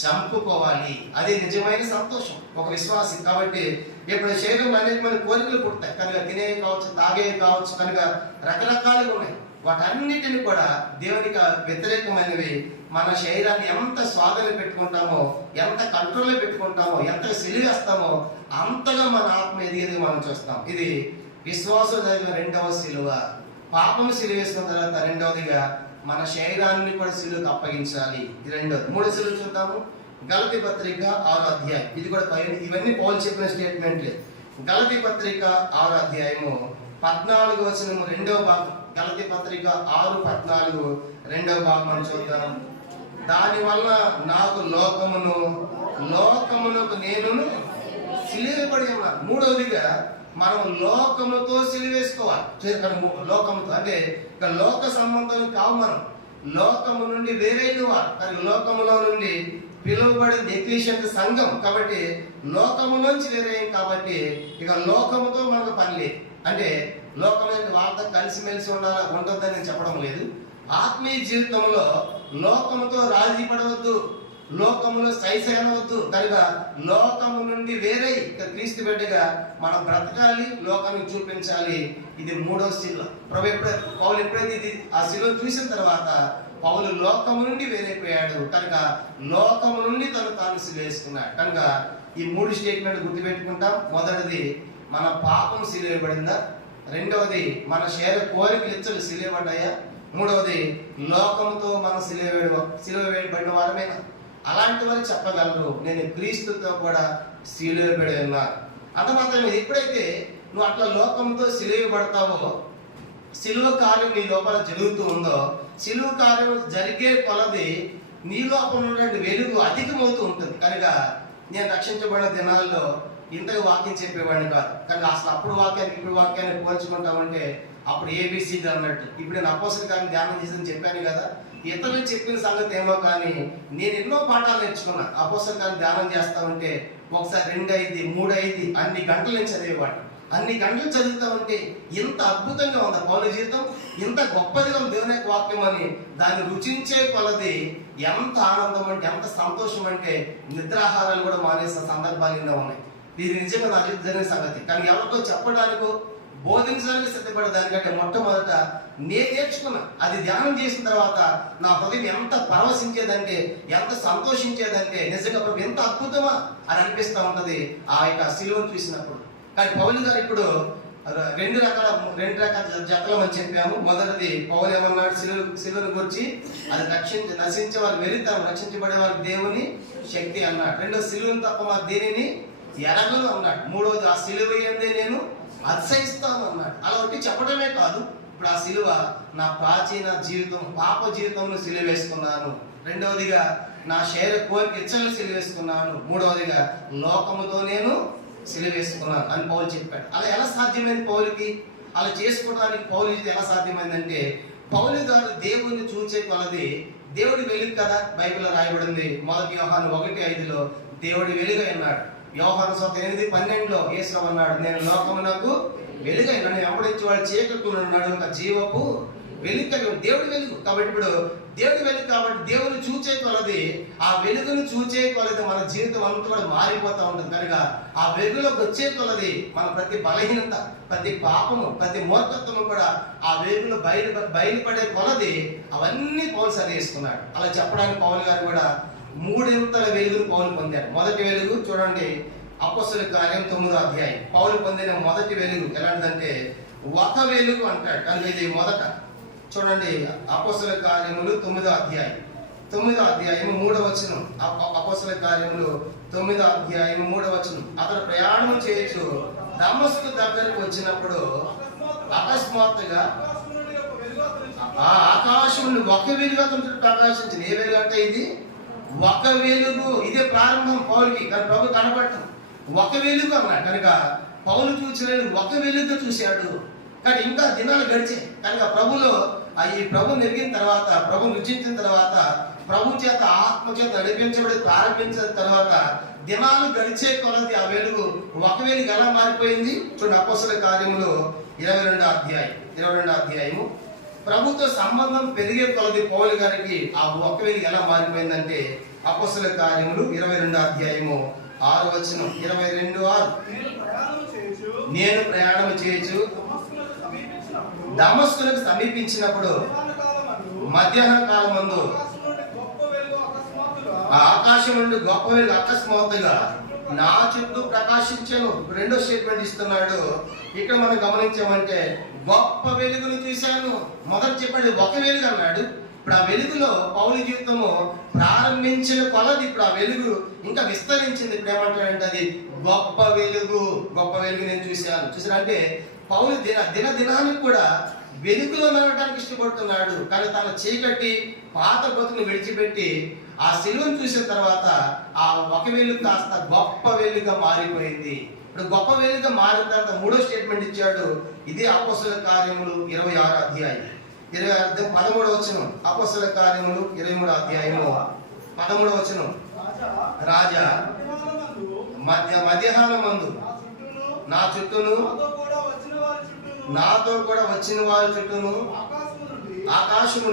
చంపుకోవాలి. అది నిజమైన సంతోషం ఒక విశ్వాసి. కాబట్టి ఇప్పుడు శరీరం అనేది మన కోరికలు పుడతాయి కనుక, తినేవి కావచ్చు, తాగేవి కావచ్చు, కనుక రకరకాలుగా ఉన్నాయి. వాటన్నిటిని కూడా దేవునికి వ్యతిరేకమైనవి. మన శరీరాన్ని ఎంత స్వాధీన పెట్టుకుంటామో, ఎంత కంట్రోల్లో పెట్టుకుంటామో, ఎంత సిలివేస్తామో అంతగా మన ఆత్మ ఎదిగేది మనం చూస్తాం. ఇది విశ్వాసం జరిగిన రెండవ సిలువ. పాపము సిలువేసిన తర్వాత రెండవదిగా మన శరీరాన్ని కూడా సిలువకు అప్పగించాలి. ఇది రెండోది. మూడో సిలువ చూద్దాము. గలతీ పత్రిక 6వ అధ్యాయం. ఇది కూడా ఇవన్నీ పౌలు చెప్పిన స్టేట్మెంట్లే. గలతీ పత్రిక 6వ అధ్యాయము 14వ వచనము రెండవ భాగం. గలతీ పత్రిక 6:14 రెండవ భాగం మనం చూద్దాం. దాని వల్ల నాకు లోకమునకు నేను సిలువబడి ఉన్నాను. మూడవదిగా మనం లోకముతో సిలువేసుకోవాలి. లోకముతో అంటే ఇక లోక సంబంధం కావు. మనం లోకము నుండి వేరైన వారు, కానీ లోకములో నుండి పిలువబడిన ఎక్లీషియన్ సంఘం కాబట్టి లోకములోంచి వేరేం కాబట్టి ఇక లోకముతో మనకు పని లేదు. అంటే లోకం వాళ్ళతో కలిసిమెలిసి ఉంటుందని నేను చెప్పడం లేదు. ఆత్మీయ జీవితంలో లోకముతో రాజీ పడవద్దు, లోకములో సైసనవద్దు. కనుక లోకము నుండి వేరే క్రీస్తు బిడ్డగా మనం బ్రతకాలి, లోకాన్ని చూపించాలి. ఇది మూడో శిలువ. పౌలు ఎప్పుడైతే ఆ శిలువ చూసిన తర్వాత పౌలు లోకము నుండి వేరైపోయాడు కనుక లోకము నుండి తాను సిలువేసుకున్నాడు. కనుక ఈ మూడు స్టేట్మెంట్ గుర్తుపెట్టుకుంటాం. మొదటిది మన పాపం సిలువేయబడిందా, రెండవది మన శరీర కోరికలు ఇచ్చలు సిలువేయబడ్డాయా, మూడవది లోకముతో మనం సిలువ వేయబడిన వారమేనా. అలాంటి వారు చెప్పగలరు నేను క్రీస్తుతో కూడా సిలువబడి ఉన్నాను. అంత మాత్రమే. ఎప్పుడైతే నువ్వు అట్లా లోకంతో సిలువబడతావో, సిలువ కార్యం నీ లోపల జరుగుతూ ఉందో, సిలువ కార్యం జరిగే కొలది నీ లోపల ఉన్నటువంటి వెలుగు అధికమవుతూ ఉంటుంది. కనుక నేను రక్షించబడిన దినాల్లో ఇంతగా వాక్యం చెప్పేవాడిని కాదు. కానీ అసలు అప్పుడు వాక్యానికి ఇప్పుడు వాక్యాన్ని పోల్చుకుంటామంటే అప్పుడు ఏబిసిడి అన్నట్టు. ఇప్పుడు నేను అపోస్తల కార్యం ధ్యానం చేసి చెప్పాను కదా, ఇతరులు చెప్పిన సంగతి ఏమో కానీ నేను ఎన్నో పాఠాలు నేర్చుకున్నా. అపోస్తల కార్యం ధ్యానం చేస్తా ఉంటే ఒకసారి 2 అయింది, 3 అయింది, అన్ని గంటలు నేను చదివేవాడు. అన్ని గంటలు చదువుతా ఉంటే ఇంత అద్భుతంగా ఉంది పౌలు జీవితం, ఇంత గొప్పదిగా ఉంది దేవుని యొక్క వాక్యం అని దాన్ని రుచించే కొలది ఎంత ఆనందం అంటే, ఎంత సంతోషం అంటే నిద్రాహారాలు కూడా మానేసిన సందర్భాలు ఎన్నో ఉన్నాయి. ఇది నిజంగా నా జీవితం జరిగిన సంగతి. కానీ ఎవరికో చెప్పడానికో బోధించడానికి సిద్ధపడే దానికంటే మొట్టమొదట నేను నేర్చుకున్నా. అది ధ్యానం చేసిన తర్వాత నా హృదయం ఎంత పరవశించేదంటే, ఎంత సంతోషించేదంటే నిజంగా ప్రభు ఎంత అద్భుతమా అని అనిపిస్తూ ఉంటది ఆ యొక్క శిలువను చూసినప్పుడు. కానీ పౌలు గారు ఇప్పుడు రెండు రకాల జతలు అని చెప్పాము. మొదటిది పౌలు ఏమన్నాడు, శిలువను గురించి అది నశించే వారు వెళుతారు, రక్షించబడే వారు దేవుని శక్తి అన్నాడు. రెండో శిలువను తప్ప మా దీనిని ఎరగను అన్నాడు. మూడవది ఆ శిలువ యందే నేను అతిశయిస్తాను అన్నాడు. అలా ఒకటి చెప్పడమే కాదు, ఇప్పుడు ఆ శిలువ నా ప్రాచీన జీవితం, పాప జీవితంలో శిలువ వేసుకున్నాను. రెండవదిగా నా శరీర కోరిక ఇచ్చలు శిలువ వేసుకున్నాను. మూడవదిగా లోకముతో నేను శిలువ వేసుకున్నాను అని పౌలు చెప్పాడు. అలా ఎలా సాధ్యమైంది పౌలుకి? అలా చేసుకోవడానికి పౌలు ఎలా సాధ్యమైందంటే, పౌలు గారు దేవుని చూచే కొలది దేవుడి వెలుగు కదా బైబిల్లో రాయబడింది. 1 యోహాను 1:5 దేవుడి వెలుగు అన్నాడు. యోహాను 8:12 యేసు అన్నాడు, నేను లోకమునకు వెలుగై నన్ను వెంబడించి వాడు చీకట్లో ఉన్నాడు ఒక జీవపు వెలుగు. దేవుడి వెలుగు కాబట్టి ఇప్పుడు దేవుడి వెలుగు కాబట్టి దేవుని చూచే కొలది, ఆ వెలుగును చూచే కొలది మన జీవితం అంతా కూడా మారిపోతూ ఉంటుంది. కనుక ఆ వెలుగులోకి వచ్చే కొలది మన ప్రతి బలహీనత, ప్రతి పాపము, ప్రతి మూర్ఖత్వము కూడా ఆ వెలుగులో బయలుపడే కొలది అవన్నీ పౌలు సరి చేసుకున్నాడు. అలా చెప్పడానికి పౌలు గారు కూడా 3 ఇంతల వెలుగును పౌలు పొందాడు. మొదటి వెలుగు చూడండి, అపోస్తల కార్యం 9వ అధ్యాయం. పౌలు పొందిన మొదటి వెలుగు ఎలాంటిదంటే ఒక వెలుగు అంటాడు. కానీ ఇది మొదట చూడండి, అపోస్తల కార్యములు 9వ అధ్యాయం 3వ వచనం. అపోస్తల కార్యములు 9వ అధ్యాయం 3వ వచనం. అతడు ప్రయాణం చేయొచ్చు దమస్కు దగ్గరకు వచ్చినప్పుడు అకస్మాత్తుగా ఆ ఆకాశం నుండి ఒక వెలుగు అతను ప్రకాశించింది. ఏ వెలుగు అంటే ఇది ఒక వెలుగు. ఇదే ప్రారంభం పౌలుకి. కానీ ప్రభు కనపడటం ఒక వెలుగు అన్నాడు. కనుక పౌలు చూసిన ఒక వెలుగుగా చూశాడు. కానీ ఇంకా దినాలు గడిచాయి. కనుక ప్రభులో ఈ ప్రభు నెరిగిన తర్వాత, ప్రభు రుచించిన తర్వాత ప్రభు చేత ఆత్మ చేత నడిపించబడి ప్రారంభించిన తర్వాత దినాలు గడిచే కొలది ఆ వెలుగు ఒక వెలుగు ఎలా మారిపోయింది చూడండి. అపోస్తల కార్యములు 22 అధ్యాయము. ప్రభుతో సంబంధం పెరిగే కొలది పౌలు గారికి ఆ ఒక వెలుగు ఎలా మారిపోయిందంటే అపోస్తల కార్యములు 22 అధ్యాయము 6 వచనం. 22:6 నేను ప్రయాణం చేయొచ్చు దమస్కునకు సమీపించినప్పుడు మధ్యాహ్న కాలమందు ఆకాశం నుండి గొప్ప వెలుగు అకస్మాత్తుగా నా చుట్టూ ప్రకాశించాను. రెండో స్టేట్మెంట్ ఇస్తున్నాడు. ఇక్కడ మనం గమనించామంటే గొప్ప వెలుగును చూశాను. మొదట చెప్పండి ఒక వెలుగు అన్నాడు. ఇప్పుడు ఆ వెలుగులో పౌలు జీవితము ప్రారంభించిన కొలది ఇప్పుడు ఆ వెలుగు ఇంకా విస్తరించింది. ఇప్పుడు ఏమంటాడంటే అది గొప్ప వెలుగు, గొప్ప వెలుగు నేను చూశాను అంటే పౌలు దినానికి కూడా వెలుగులో నడవడానికి ఇష్టపడుతున్నాడు. కానీ తన చీకటి పాత బ్రతుకును విడిచిపెట్టి ఆ సిలువను చూసిన తర్వాత ఆ ఒక వెలుగు కాస్త గొప్ప వెలుగుగా మారిపోయింది. ఇప్పుడు గొప్ప వెలుగుగా మారిన తర్వాత మూడో స్టేట్మెంట్ ఇచ్చాడు. ఇదే అపోస్తల కార్యములు 26 అధ్యాయం 13వ వచనం. అపోస్తల కార్యములు 23 అధ్యాయము 13వ వచనం. రాజా మధ్యాహ్నమందు నా చుట్టూను నాతో కూడా వచ్చిన వారి చుట్టూను ఆకాశము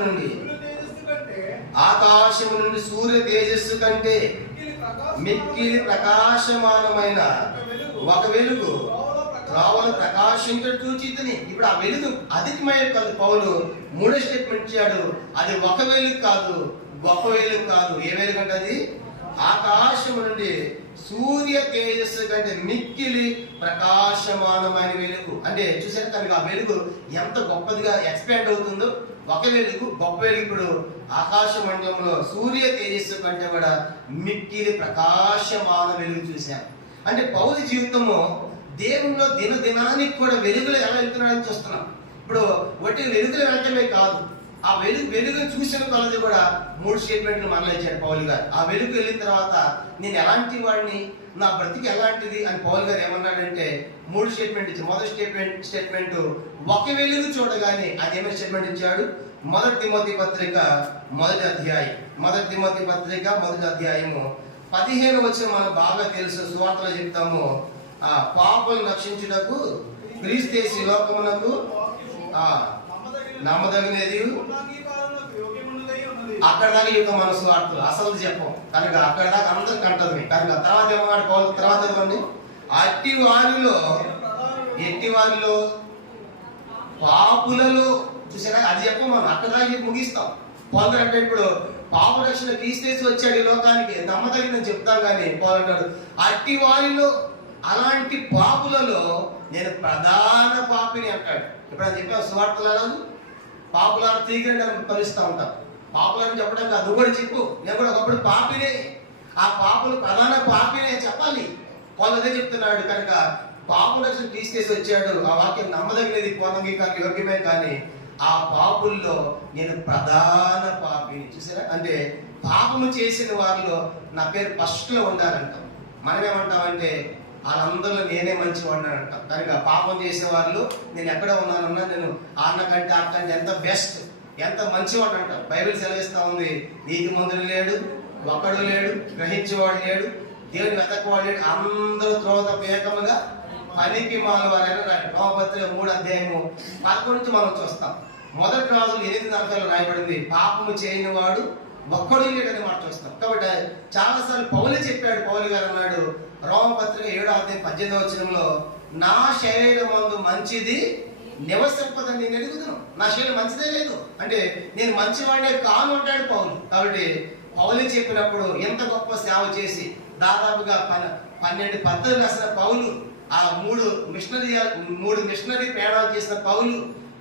నుండి సూర్య తేజస్సు కంటే మిక్కిలి ప్రకాశమానమైన ఒక వెలుగు త్రోవలు ప్రకాశించడం చూచితిని. ఇప్పుడు ఆ వెలుగు అధికమైన పౌలు మూడో స్టేట్మెంట్ ఇచ్చాడు. అది ఒక వెలుగు కాదు, గొప్ప వెలుగు కాదు. ఏ వెలుగు అంటే అది ఆకాశము నుండి సూర్య తేజస్సు కంటే మిక్కిలి ప్రకాశమానమైన వెలుగు. అంటే చూసారు కనుక ఆ వెలుగు ఎంత గొప్పదిగా ఎక్స్పాండ్ అవుతుందో. ఒక వెలుగు గొప్ప వెలుగు ఇప్పుడు ఆకాశ మండలంలో సూర్య తేజస్సు కంటే కూడా మిక్కిలి ప్రకాశమాన వెలుగు చూశాం. అంటే పౌలు జీవితము దేవునిలో దినానికి కూడా వెలుగులో ఎలా వెళ్తున్నాడని చూస్తున్నాం. ఇప్పుడు ఒకటి వెలుగులో వెళ్ళటమే కాదు, ఆ వెలుగును చూసిన కొలది కూడా మూడు స్టేట్మెంట్లు మనలో ఇచ్చాడు పౌలు గారు. ఆ వెలుగు వెళ్ళిన తర్వాత నేను ఎలాంటి వాడిని, నా బ్రతికి ఎలాంటిది అని పౌలు గారు ఏమన్నాడంటే మూడు స్టేట్మెంట్ ఇచ్చాడు. మొదటి స్టేట్మెంట్ ఒక వెలుగు చూడగానే ఆయన ఏమైనా స్టేట్మెంట్ ఇచ్చాడు. మొదటి తిమోతి పత్రిక మొదటి అధ్యాయము 15 వచనం మనకు బాగా తెలుసు. సువార్తలో చెప్తాము, ఆ పాపలు రక్షించుటకు క్రీస్తు లోకమునకు నమ్మదగినది. అక్కడ దాకా యుద్ధ మనసు వార్తలు అసలు చెప్పం కనుక అక్కడ దాకా అందరికి అంటది కనుక తర్వాత ఏమన్నాడు తర్వాత ఇవ్వండి. ఎట్టి వారిలో పాపులలో చూసారా అది చెప్పం మనం అక్కడ దాకా చెప్పి ముగిస్తాం. పౌలు అంటే ఇప్పుడు పాప రక్షణ క్రీస్తు వచ్చాడు ఈ లోకానికి నమ్మదగినని చెప్తాం కానీ పౌలు అంటాడు అట్టి వారిలో అలాంటి పాపులలో నేను ప్రధాన పాపిని అంటాడు. ఇప్పుడు అని చెప్పా సువార్తలలో పాపులను తీగండి పలుస్తూ ఉంటాం. పాపులను చెప్పడానికి అది కూడా చెప్పు, నేను కూడా ఒకప్పుడు పాపినే, ఆ పాపులు ప్రధాన పాపినే చెప్పాలి. వాళ్ళు అదే చెప్తున్నాడు. కనుక పాపు రక్షణ తీసుకేసి వచ్చాడు. ఆ వాక్యం నమ్మదగినది పోనంగీకారం యోగ్యమే కానీ ఆ పాపుల్లో నేను ప్రధాన పాపిని. చూసారా అంటే పాపము చేసిన వారిలో నా పేరు ఫస్ట్ లో ఉండాలంటాం. మనం ఏమంటామంటే వాళ్ళందరిలో నేనే మంచి వాడిని అంటాం. కనుక పాపం చేసే వాళ్ళు నేను ఎక్కడ ఉన్నానన్నా నేను అన్నకంటే అక్కంటే ఎంత బెస్ట్, ఎంత మంచివాడు అంటాం. బైబిల్ సెలవిస్తా ఉంది, నీతి మందులు లేడు, ఒకడు లేడు, గ్రహించేవాడు లేడు, దేవుని వెతకవాడు లేడు, అందరూ త్రోత పేకముగా పనికి మానవారైనా రాడు. రోమపత్రిక 3 అధ్యాయము 11 నుంచి మనం చూస్తాం. మొదటి రాజులు 8:40 రాయబడింది, పాపము చేయని వాడు ఒక్కడు లేడని మాట చూస్తాం. కాబట్టి చాలాసార్లు పౌలు చెప్పాడు. పౌలు గారు అన్నాడు రోమపత్రిక 7వ అధ్యాయం 18వ వచనంలో, నా శరీరమందు మంచిది నివసింపదని నేను ఎదుగుతున్నాను. నా శరీరం మంచిదే లేదు అంటే నేను మంచివాడే కాను అంటాడు పౌలు. కాబట్టి పౌలు చెప్పినప్పుడు ఎంత గొప్ప సేవ చేసి దాదాపుగా 12 పద్ధతులు రాసిన పౌలు, ఆ 3 మిషనరీ ప్రయాణాలు చేసిన పౌలు,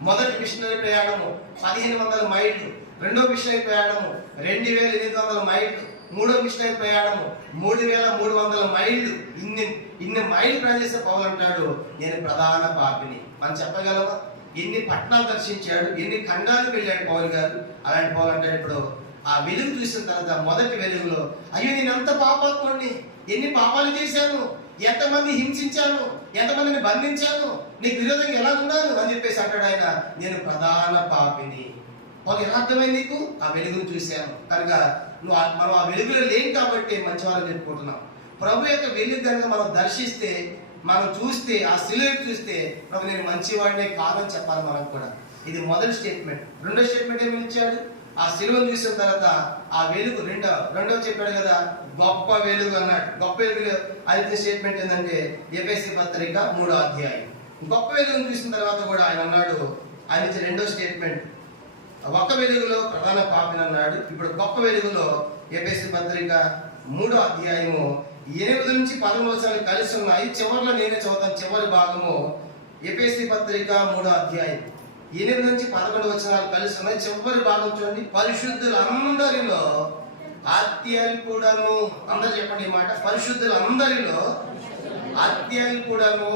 మొదటి మిషనరీ ప్రయాణము 1500 మైళ్ళు, రెండో మిషనరీ ప్రయాణము 2800 మైళ్ళు, మూడో మిషనరీ ప్రయాణము 3300 మైళ్ళు. ఇన్ని మైళ్ళు ప్రయాణం చేసే పౌలు అంటాడు నేను ప్రధాన పాపిని. మనం చెప్పగలవా? ఎన్ని పట్టణాలు దర్శించాడు, ఎన్ని ఖండాలకు వెళ్ళాడు పౌలు గారు. అలాంటి పౌలు అంటాడు ఇప్పుడు ఆ వెలుగు చూసిన తర్వాత మొదటి వెలుగులో అయ్యో నేను ఎంత పాపాత్ముడిని, ఎన్ని పాపాలు చేశాను, ఎంతమంది హింసించాను, ఎంతమందిని బంధించాను, నీకు విరోధంగా ఎలా ఉన్నాను అని చెప్పేసి అంటాడు ఆయన నేను ప్రధాన పాపిని. వాళ్ళు ఎలా అర్థమైంది నీకు? ఆ వెలుగును చూశాను. కనుక మనం ఆ వెలుగులో లేం కాబట్టి మంచివాళ్ళని చెప్పుకుంటున్నాం. ప్రభు యొక్క వెలుగు కనుక మనం దర్శిస్తే, మనం చూస్తే, ఆ సిలువను చూస్తే ప్రభు నేను మంచివాడినే కాదని చెప్పాలి మనం కూడా. ఇది మొదటి స్టేట్మెంట్. రెండో స్టేట్మెంట్ ఏమి ఇచ్చాడు? ఆ సిలువను చూసిన తర్వాత ఆ వెలుగు రెండో చెప్పాడు కదా, గొప్ప వెలుగు అన్నాడు. గొప్ప వెలుగు అయితే స్టేట్మెంట్ ఏంటంటే ఎఫెసీ పత్రిక 3వ అధ్యాయం. గొప్ప వెలుగును చూసిన తర్వాత కూడా ఆయన అన్నాడు, ఆయన ఇచ్చే రెండో స్టేట్మెంట్, ఒక వెలుగులో ప్రధాన పాపిని అన్నాడు. ఇప్పుడు గొప్ప వెలుగులో ఎఫెసీ పత్రిక 3వ అధ్యాయము 8 నుంచి 11 వచనాలు కలిసి ఉన్నాయి. చివరిలో నేనే చదువుతాను, చివరి భాగము. ఎఫెసీ పత్రిక 3వ అధ్యాయం 8 నుంచి 11 వచనాలు కలిసి ఉన్నాయి. చివరి భాగం చూడండి. పరిశుద్ధులందరిలో అత్యల్పుడను, అందరూ చెప్పండి ఈ మాట, పరిశుద్ధులందరిలో అత్యల్పుడను.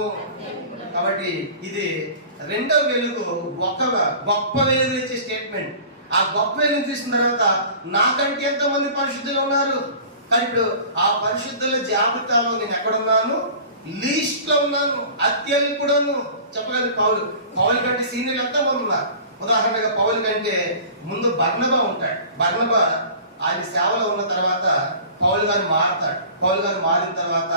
కాబట్టి ఇది రెండవ వెలుగు, గొప్ప వెలుగు ఇచ్చే స్టేట్మెంట్. ఆ గొప్ప వెలుగు చూసిన తర్వాత నాకంటే ఎంతమంది పరిశుద్ధులు ఉన్నారు, కానీ ఇప్పుడు ఆ పరిశుద్ధుల జాబితాలో నేను ఎక్కడున్నాను? లీస్ట్ లో ఉన్నాను, అత్యల్పుడను. చెప్పగలరు పౌలు కంటే సీనియర్లు ఎంతమంది ఉన్నారు? ఉదాహరణగా పౌలు కంటే ముందు బర్నబా ఉంటాడు. బర్నబా ఆయన సేవలో ఉన్న తర్వాత పౌలు గారు మారుతాడు. పౌలు గారు మారిన తర్వాత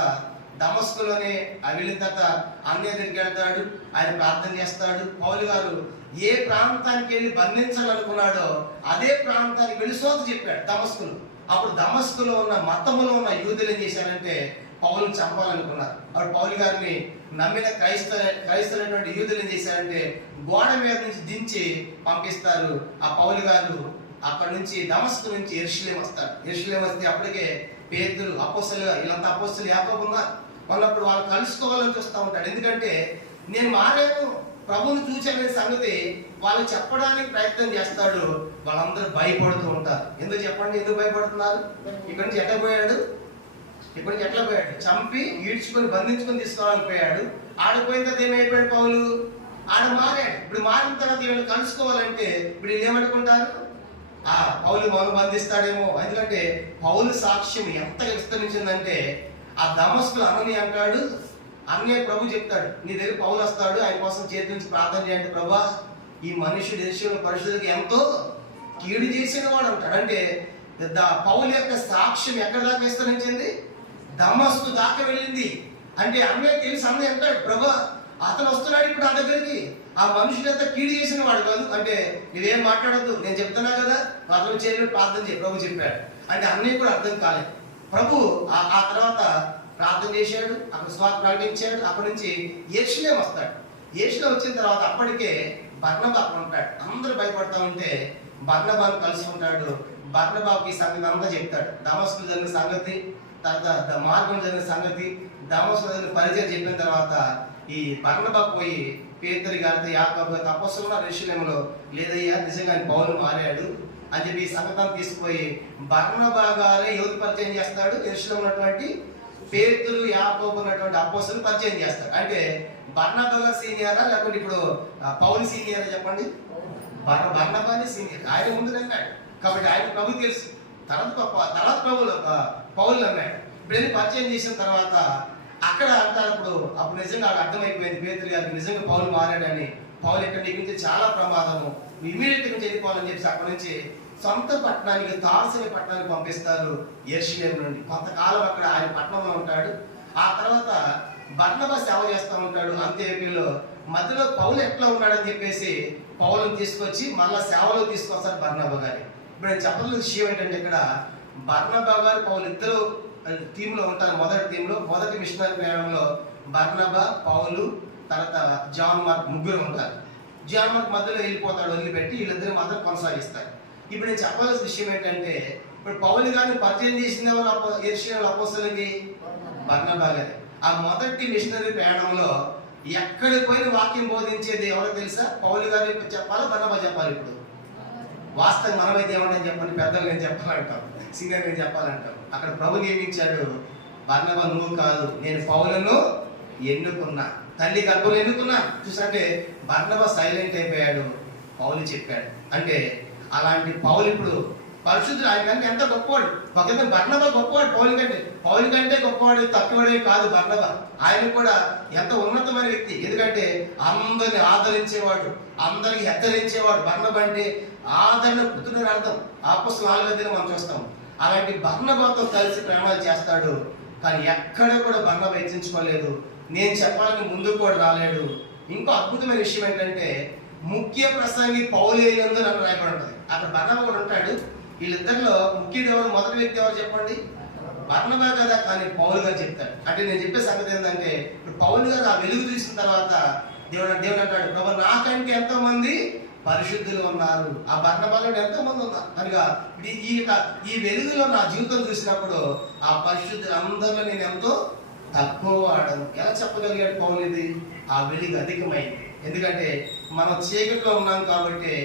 దమస్కులోనే వెళ్ళిన తర్వాత అన్య దగ్గరికి వెళ్తాడు, ఆయన ప్రార్థన చేస్తాడు. పౌలు గారు ఏ ప్రాంతానికి వెళ్ళి బంధించాలనుకున్నాడో అదే ప్రాంతానికి వెళ్ళి సోత చెప్పాడు దమస్కులు. అప్పుడు దమస్కులో ఉన్న మతములో ఉన్న యూదులు ఏం చేశారంటే పౌలుని చంపాలనుకున్నారు. అప్పుడు పౌలు గారిని నమ్మిన క్రైస్తవులైనటువంటి యూదులు ఏం చేశారంటే గోడ మీద నుంచి దించి పంపిస్తారు. ఆ పౌలు గారు అక్కడ నుంచి దమస్కు నుంచి యెరూషలేము వస్తారు. యెరూషలేము వస్తే అప్పటికే పేతురు, అపోస్తలు, వీళ్ళంతా అపోస్తలు యాకోబు ఉన్నప్పుడు వాళ్ళు కలుసుకోవాలని చూస్తూ ఉంటాడు. ఎందుకంటే నేను మారాను, ప్రభువుని చూచాననే సంగతి వాళ్ళు చెప్పడానికి ప్రయత్నం చేస్తాడు. వాళ్ళందరూ భయపడుతూ ఉంటారు. ఎందుకు చెప్పండి, ఎందుకు భయపడుతున్నారు? ఇక్కడి నుంచి ఎట్లా పోయాడు? చంపి ఈడ్చుకొని బంధించుకొని తీసుకోవాలని పోయాడు. ఆడిపోయిన తర్వాత ఏమైపోయాడు పౌలు? ఆడ మారాడు. ఇప్పుడు మారిన తర్వాత వీళ్ళు కలుసుకోవాలంటే ఇప్పుడు వీళ్ళు ఏమనుకుంటారు? పౌలు మనం బంధిస్తాడేమో. ఎందుకంటే పౌలు సాక్ష్యం ఎంత విస్తరించిందంటే ఆ దమస్కులు అననీయ అంటాడు, అన్నయ్య ప్రభు చెప్తాడు, నీ దగ్గర పౌలు వస్తాడు, ఆయన కోసం చేతి నుంచి ప్రార్థన చేయండి ప్రభా, ఈ మనుషుడు దేశంలో పరిశుద్ధులకు ఎంతో కీడు చేసిన వాడు అంటాడు. అంటే పౌలు యొక్క సాక్ష్యం ఎక్కడ దాకా విస్తరించింది? దమస్కు దాకా వెళ్ళింది. అంటే అన్నయ్య తెలిసి అన్నయ్య అంటాడు, ప్రభా అతను వస్తున్నాడు ఇప్పుడు ఆ దగ్గరికి, ఆ మనుషులంతా కీడు చేసిన వాడు కాదు. అంటే నువ్వేం మాట్లాడద్దు, నేను చెప్తున్నా కదా, అతను చేయలేదు ప్రార్థన చేయి ప్రభు చెప్పాడు. అంటే అన్నయ్య కూడా అర్థం కాలేదు. ప్రభు ఆ తర్వాత ప్రార్థన చేశాడు, అక్కడ స్వార్థ ప్రకటించాడు. అక్కడి నుంచి యెరూషలేము వస్తాడు. యెరూషలేము వచ్చిన తర్వాత అప్పటికే బర్నబా అక్కడ ఉంటాడు. అందరూ భయపడతా ఉంటే బర్నబాను కలిసి ఉంటాడు. బర్నబాకి ఈ సంగతి అంతా చెప్తాడు. దమస్కులో జరిగిన సంగతి, తర్వాత మార్గం జరిగిన సంగతి, దమస్కులో జరిగిన పరిచయం చెప్పిన తర్వాత ఈ బర్నబా పోయి పేతురు గారితో, యాకోబు గారితో, అపోస్తలులు యెరూషలేములో లేదయ్యా నిజంగా ఆయన పౌలు మారాడు అని చెప్పి ఈ సంగతాన్ని తీసుకుపోయి బర్నబా గారే యువత పరిచయం చేస్తాడు. యెరూషలేములో ఉన్నటువంటి పేతురు, యాకోబు ఉన్నటువంటి అపోస్తలులు పరిచయం చేస్తాడు. అంటే బర్నబా సీనియరా లేకపోతే ఇప్పుడు పౌలు సీనియరా చెప్పండి? బర్నబానే సీనియర్. ఆయన ముందు అన్నాడు కాబట్టి ఆయన ప్రభు తెలుసు. తర్వాత పౌలు అన్నాడు. ఇప్పుడు పరిచయం చేసిన తర్వాత అక్కడ అంటారు. అప్పుడు నిజంగా అర్థమైపోయింది పేతురు గారికి నిజంగా పౌలు మారాడని. పౌలు ఇక్కడ నుంచి చాలా ప్రమాదము, ఇమీడియట్ గా వెళ్ళిపోవాలని చెప్పి అక్కడ నుంచి సొంత పట్టణానికి, తార్సని పట్టణానికి పంపిస్తారు. యెరూషలేము నుండి కొంతకాలం అక్కడ ఆయన పట్టణంలో ఉంటాడు. ఆ తర్వాత బర్నబా సేవ చేస్తూ ఉంటాడు అంత్యోక్యలో. మధ్యలో పౌలు ఎట్లా ఉన్నాడని చెప్పేసి పౌలుని తీసుకొచ్చి మళ్ళా సేవలో తీసుకొస్తారు బర్నబా గారి. ఇప్పుడు నేను చెప్పాల్సిన విషయం ఏంటంటే ఇక్కడ బర్నబా గారు పౌలు ఇద్దరు టీంలో ఉంటారు. మొదటి మిషనరీ ప్రయాణంలో బర్నబా, పౌలు, తర్వాత జాన్ మార్క్ ముగ్గురు ఉంటారు. జాన్ మార్క్ మధ్యలో వెళ్ళిపోతాడు, వదిలిపెట్టి వీళ్ళిద్దరు మాత్రం కొనసాగిస్తారు. ఇప్పుడు నేను చెప్పాల్సిన విషయం ఏంటంటే ఇప్పుడు పౌలు గారిని పరిచయం చేసింది ఎవరు? యెరూషలేము అపోస్తలులకి బర్నబా గారు. ఆ మొదటి మిషనరీ ప్రయాణంలో ఎక్కడికి పోయిన వాక్యం బోధించేది ఎవరో తెలుసా? పౌలు గారు చెప్పాలి, బర్నబా చెప్పాలి. ఇప్పుడు వాస్తవం మనమైతే ఏమంటాం చెప్పండి? పెద్దలు నేను చెప్పాలంటాం, సీనియర్ నేను చెప్పాలంటాం. అక్కడ ప్రభు నియమించాడు, బర్నబా నువ్వు కాదు, నేను పౌలును ఎన్నుకున్నా, తల్లి గర్భంలో ఎన్నుకున్నా. చూసంటే బర్నబా సైలెంట్ అయిపోయాడు, పౌలు చెప్పాడు. అంటే అలాంటి పౌలు ఇప్పుడు పరిశుద్ధుడు. ఆయన కంటే ఎంత గొప్పవాడు. ఒక బర్నబా గొప్పవాడు పౌలు కంటే గొప్పవాడు, తక్కువడే కాదు బర్నబా. ఆయన కూడా ఎంత ఉన్నతమైన వ్యక్తి. ఎందుకంటే అందరిని ఆదరించేవాడు, అందరికి హెచ్చరించేవాడు. బర్నబా అంటే ఆదరణ పుత్రుడని అర్థం. అపోస్తలుల 4వ అధ్యాయంలో మనం చూస్తాం. అలాంటి బర్నబాతో కలిసి ప్రయాణాలు చేస్తాడు. కానీ ఎక్కడ కూడా బర్నబా హెచ్చించుకోలేదు. నేను చెప్పాలని ముందుకు కూడా రాలేడు. ఇంకో అద్భుతమైన విషయం ఏంటంటే ముఖ్య ప్రసంగి పౌలు అయినందు నాకు రాయబడి ఉంటుంది. అక్కడ బర్నబా కూడా ఉంటాడు. వీళ్ళిద్దరిలో ముఖ్యుడు ఎవరు, మొదటి వ్యక్తి ఎవరు చెప్పండి? బర్నబా కదా. కానీ పౌలు గారు చెప్తాడు. అంటే నేను చెప్పే సంగతి ఏంటంటే ఇప్పుడు పౌలు గారు ఆ వెలుగు చూసిన తర్వాత దేవుడు అంటాడు, ప్రభు నాకంటే ఎంతో మంది పరిశుద్ధులు ఉన్నారు, ఆ బర్నబాలో ఎంతో మంది ఉన్నారు కనుక ఈ వెలుగులో నా జీవితం చూసినప్పుడు ఆ పరిశుద్ధులు అందరిలో నేను ఎంతో తక్కువ వాడను. ఎలా చెప్పగలిగాడు పౌలు? ఇది ఆ వెలుగు అధికమైంది. ఎందుకంటే మనం చీకట్లో ఉన్నాం కాబట్టి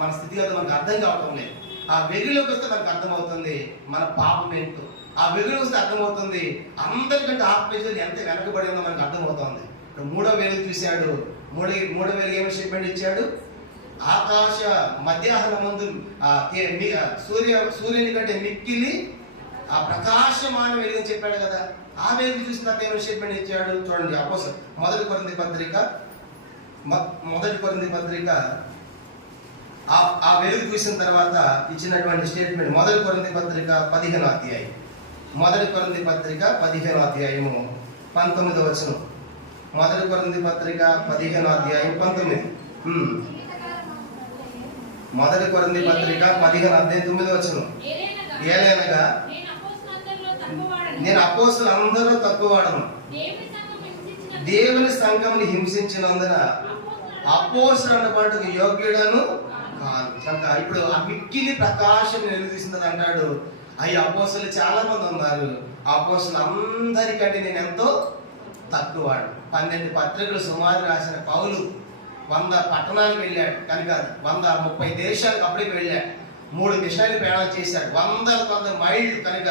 మన స్థితిగతి మనకు అర్థం కావటం లేదు. ఆ వెలుగులోకి వస్తే మనకు అర్థమవుతుంది మన పాపం ఏంటో. ఆ వెలుగులోకి వస్తే అర్థమవుతుంది అందరికంటే ఆత్మీయులు ఎంత వెనకబడిందో మనకు అర్థమవుతుంది. ఇప్పుడు మూడో వెలుగు చూశాడు. మూడో వెలుగు ఏమి స్టేట్మెంట్ ఇచ్చాడు? ఆకాశ మధ్యాహ్నం ముందు సూర్యుని కంటే మిక్కిలి ఆ ప్రకాశమాన వెలుగు చెప్పాడు కదా. ఆ వెలుగు చూసినాక ఏమి స్టేట్మెంట్ ఇచ్చాడు చూడండి. అపోస్తలుల మొదటి కొరింథీ పత్రిక ఆ వెలుగు చూసిన తర్వాత ఇచ్చినటువంటి స్టేట్మెంట్. మొదటి కొరింథీ పత్రిక 15వ అధ్యాయం. మొదటి కొరింథీ పత్రిక 15వ అధ్యాయము 19వ వచనం. మొదటి కొరింథీ పత్రిక 15వ అధ్యాయం 19. మొదటి కొరింథీ పత్రిక 15వ అధ్యాయం 9వ వచనం. ఏలైనగా నేను అపోస్తలులందరూ తక్కువ వాడను, దేవుని సంఘముని హింసించినందున అపోస్తలుడు అనబడుటకు యోగ్యుడను కాదు. ఇప్పుడు ఆ మిక్కిలి ప్రకాశం వెలుగుతీసిందని అంటాడు. అయ్యి అపోస్తలు చాలా మంది ఉన్నారు, అపోస్తలు అందరికంటే నేను ఎంతో తక్కువ వాడు. 12 పత్రికలు సుమారు రాసిన పౌలు 100 పట్టణాలకు వెళ్ళాడు కనుక 130 దేశాలకు అప్పటికి వెళ్ళాడు. 3 దేశాలు ప్రయాణం చేశాడు. 100 మైళ్ళు కనుక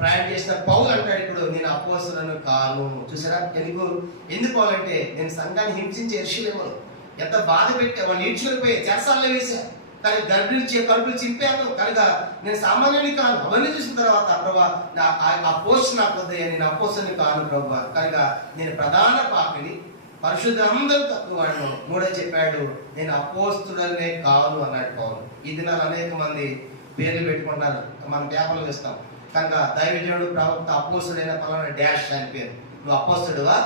ప్రయాణం చేసిన పౌలు అంటాడు ఇప్పుడు నేను అపోస్తలులను కాను. చూసారా ఎందుకు పౌలు అంటే నేను సంఘాన్ని హింసించి ఎరుషలేములో ఎంత బాధ పెట్టా, వాళ్ళు ఈడ్చుకునిపోయి చెరసాలలో వేశారు. కానీ కడుపులు చింపాను కనుక నేను సామాన్యుని కాను. అవన్నీ చూసిన తర్వాత ప్రభా ఆ పోస్ట్ నాకు వద్దయ్యా, నేను అపోస్తలుని కాను ప్రభా, కనుక నేను ప్రధాన పాపిని, పరిశుద్ధులందరూ తక్కువ వాడను. మూడో చెప్పాడు నేను అపోస్తలుడనే కాను అన్నాడు పౌలు. ఈ దినాలు అనేక మంది పేర్లు పెట్టుకుంటారు, మనం పేపర్లు వేస్తాం. కనుక దైవజనుడు ప్రవక్త అపోస్తలుడైన పలానా డాష్ అని పేరు. నువ్వు అపోస్తలుడువా,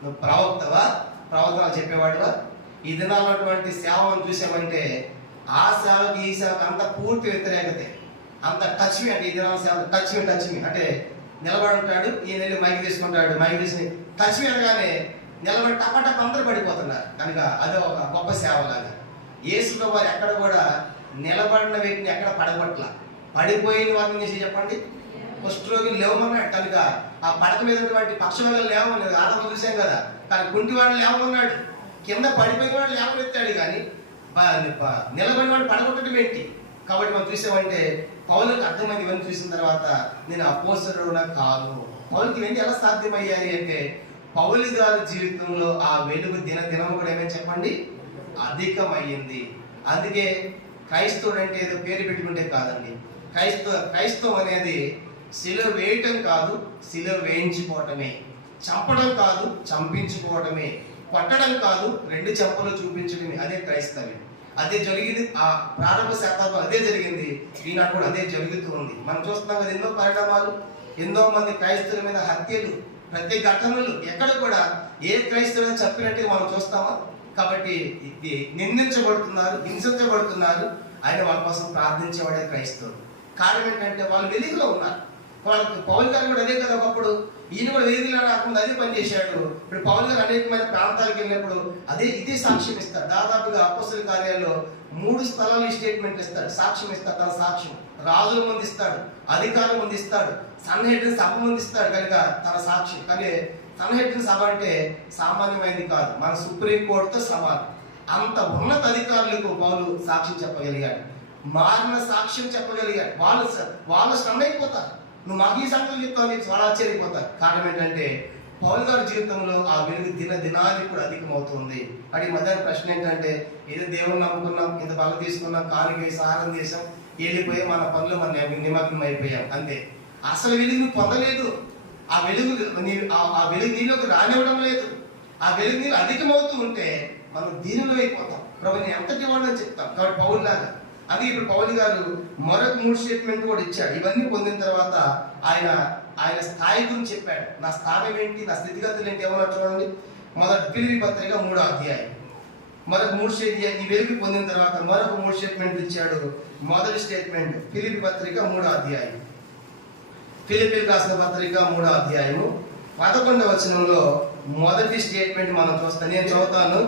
నువ్వు ప్రవక్తవా, ప్రవక్తలు చెప్పేవాడువా? ఈ దినాలటువంటి సేవను చూసామంటే ఆ సేవకి ఈ సేవకి అంత పూర్తి వ్యతిరేకతే, అంత టచ్ మీ. అంటే ఈ దినాల సేవ టచ్ మీ అంటే నిలబడి ఉంటాడు, ఈయన వెళ్ళి మైక్ తీసుకుంటాడు, మైక్ తీసుకుని టచ్ మీ అనగానే నిలబడి టపటప్ అందరూ పడిపోతున్నారు. కనుక అదే ఒక గొప్ప సేవలాగా. యేసులో వారు ఎక్కడ కూడా నిలబడిన వ్యక్తిని ఎక్కడ పడగొట్ల, పడిపోయిన వారిని చేసి చెప్పండి కుష్ఠరోగిని లేవమన్నాడు. కనుక ఆ పడక మీద పక్షవాళ్ళు లేవమన్నాడు, ఆడవాళ్ళు చూసాం కదా. కానీ కుంటివాడు లేవమన్నాడు, కింద పడిపోయిన వాడు లేవనెత్తాడు. కానీ నిలబడిన వాడు పడగొట్టడం ఏంటి? కాబట్టి మనం చూసామంటే పౌలుకి అర్థమైంది. ఇవన్నీ చూసిన తర్వాత నేను అపోస్తలుడునా కాను. పౌలుకి ఇవన్నీ ఎలా సాధ్యమయ్యాయి అంటే పౌలు గారి జీవితంలో ఆ వెలుగు దినము కూడా ఏమని చెప్పండి అధికమయ్యింది. అందుకే క్రైస్తవుడు అంటే ఏదో పేరు పెట్టుకుంటే కాదండి. క్రైస్తవం అనేది శిలువ వేయటం కాదు, శిలువ వేయించుకోవటమే. చంపడం కాదు, చంపించుకోవటమే. కొట్టడం కాదు, 2 చెంపలు చూపించడమే. అదే క్రైస్తవ్యం. అదే జరిగింది ఆ ప్రారంభ శతాబ్దం, అదే జరిగింది. ఈనాడు కూడా అదే జరుగుతూ ఉంది. మనం చూస్తున్నాం కదా ఎన్నో పరిణామాలు, ఎన్నో మంది క్రైస్తవుల మీద హత్యలు, ప్రతి ఘటనలు. ఎక్కడ కూడా ఏ క్రైస్తవుని చెప్పినట్టుగా మనం చూస్తామా? కాబట్టి నిందించబడుతున్నారు, హింసించబడుతున్నారు. ఆయన వాళ్ళ కోసం ప్రార్థించేవాడే క్రైస్తవుడు. కారణం ఏంటంటే వాళ్ళు వెలుగులో ఉన్నారు. వాళ్ళకి పౌలు గారు కూడా అదే కదా. ఒకప్పుడు ఈయన కూడా వెలుగులో రాకుండా అదే పని చేశాడు. ఇప్పుడు పౌలు గారు అనేకమైన ప్రాంతాలకు వెళ్ళినప్పుడు ఇదే సాక్ష్యం ఇస్తారు. దాదాపుగా అపోస్తల కార్యాల్లో 3 స్థలాలు స్టేట్మెంట్ ఇస్తాడు, సాక్ష్యం ఇస్తాడు. తన సాక్ష్యం రాజుల ముందు ఇస్తాడు, అధికారుల ముందు ఇస్తాడు, సన్హెడ్రిన్ సభ ముందు ఇస్తాడు. కనుక తన సాక్ష్యం. కానీ సన్హెడ్రిన్ సభ అంటే సామాన్యమైనది కాదు, మన సుప్రీం కోర్టుతో సమానం. అంత ఉన్నత అధికారులకు పౌలు సాక్ష్యం చెప్పగలిగాడు, మారిన సాక్ష్యం చెప్పగలిగాడు. వాళ్ళు స్టన్ అయిపోతారు. నువ్వు మాకు ఈ సంగతులు చెప్తావు, నీకు చాలా ఆశ్చర్యపోతారు. కారణం ఏంటంటే పౌలు గారి జీవితంలో ఆ వెలుగు దినానికి కూడా అధికమవుతుంది. అది మధ్యాహ్నం ప్రశ్న ఏంటంటే ఏదో దేవుని నమ్ముకున్నాం, ఇంత బలం తీసుకున్నాం, కానుక సహారం చేసాం, వెళ్ళిపోయి మన పనులు మన నిమగ్నం అయిపోయాం అంతే. అసలు వెలుగు నువ్వు పొందలేదు. ఆ వెలుగు నీలోకి రానివ్వడం లేదు. ఆ వెలుగు నీళ్ళు అధికమవుతూ ఉంటే మనం దీనిలో అయిపోతాం. ప్రభు నేను ఎంతటి వాడని చెప్తాం. కాబట్టి పౌరులాగా అది ఇప్పుడు పౌలు గారు మరొక 3 స్టేట్మెంట్ కూడా ఇచ్చాడు. ఇవన్నీ పొందిన తర్వాత ఆయన స్థాయి గురించి చెప్పాడు. నా స్థానం ఏంటి, నా స్థితిగతులు ఏంటి ఏమన్నా చూడండి. మొదటి ఫిలిప్పీ పత్రిక 3వ అధ్యాయం మరొక 3 స్టేట్మెంట్, ఈ వెలుగు పొందిన తర్వాత మరొక 3 స్టేట్మెంట్లు ఇచ్చాడు. మొదటి స్టేట్మెంట్ ఫిలిప్పీ పత్రిక 3వ అధ్యాయం, ఫిలిప్పీలకు రాసిన పత్రిక 3వ అధ్యాయము 11వ వచనంలో మొదటి స్టేట్మెంట్ మనం చూస్తాం. నేను చదువుతాను,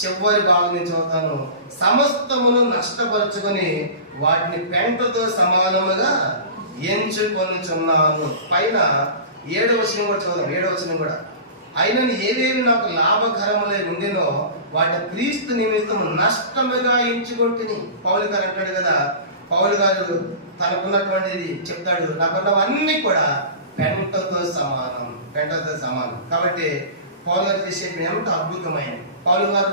చివరి భాగం నేను చదువుతాను. సమస్తమును నష్టపరుచుకొని వాటిని పెంటతో సమానముగా ఎంచుకొనుచున్నాను. పైన 7వ వచనం కూడా చదువుదాం. 7వ వచనం కూడా, అయినను ఏవేవి నాకు లాభకరములై ఉండెనో వాటి క్రీస్తు నిమిత్తం నష్టముగా ఎంచుకుంటుని. పౌలు గారు అంటాడు కదా, పౌలు గారు తనకున్నటువంటిది చెప్తాడు, నాకున్నవన్నీ కూడా పెంటతో సమానం, పెంటతో సమానం. కాబట్టి పౌలు గారి విషయం ఎంత అద్భుతమైనది. పౌలు గారు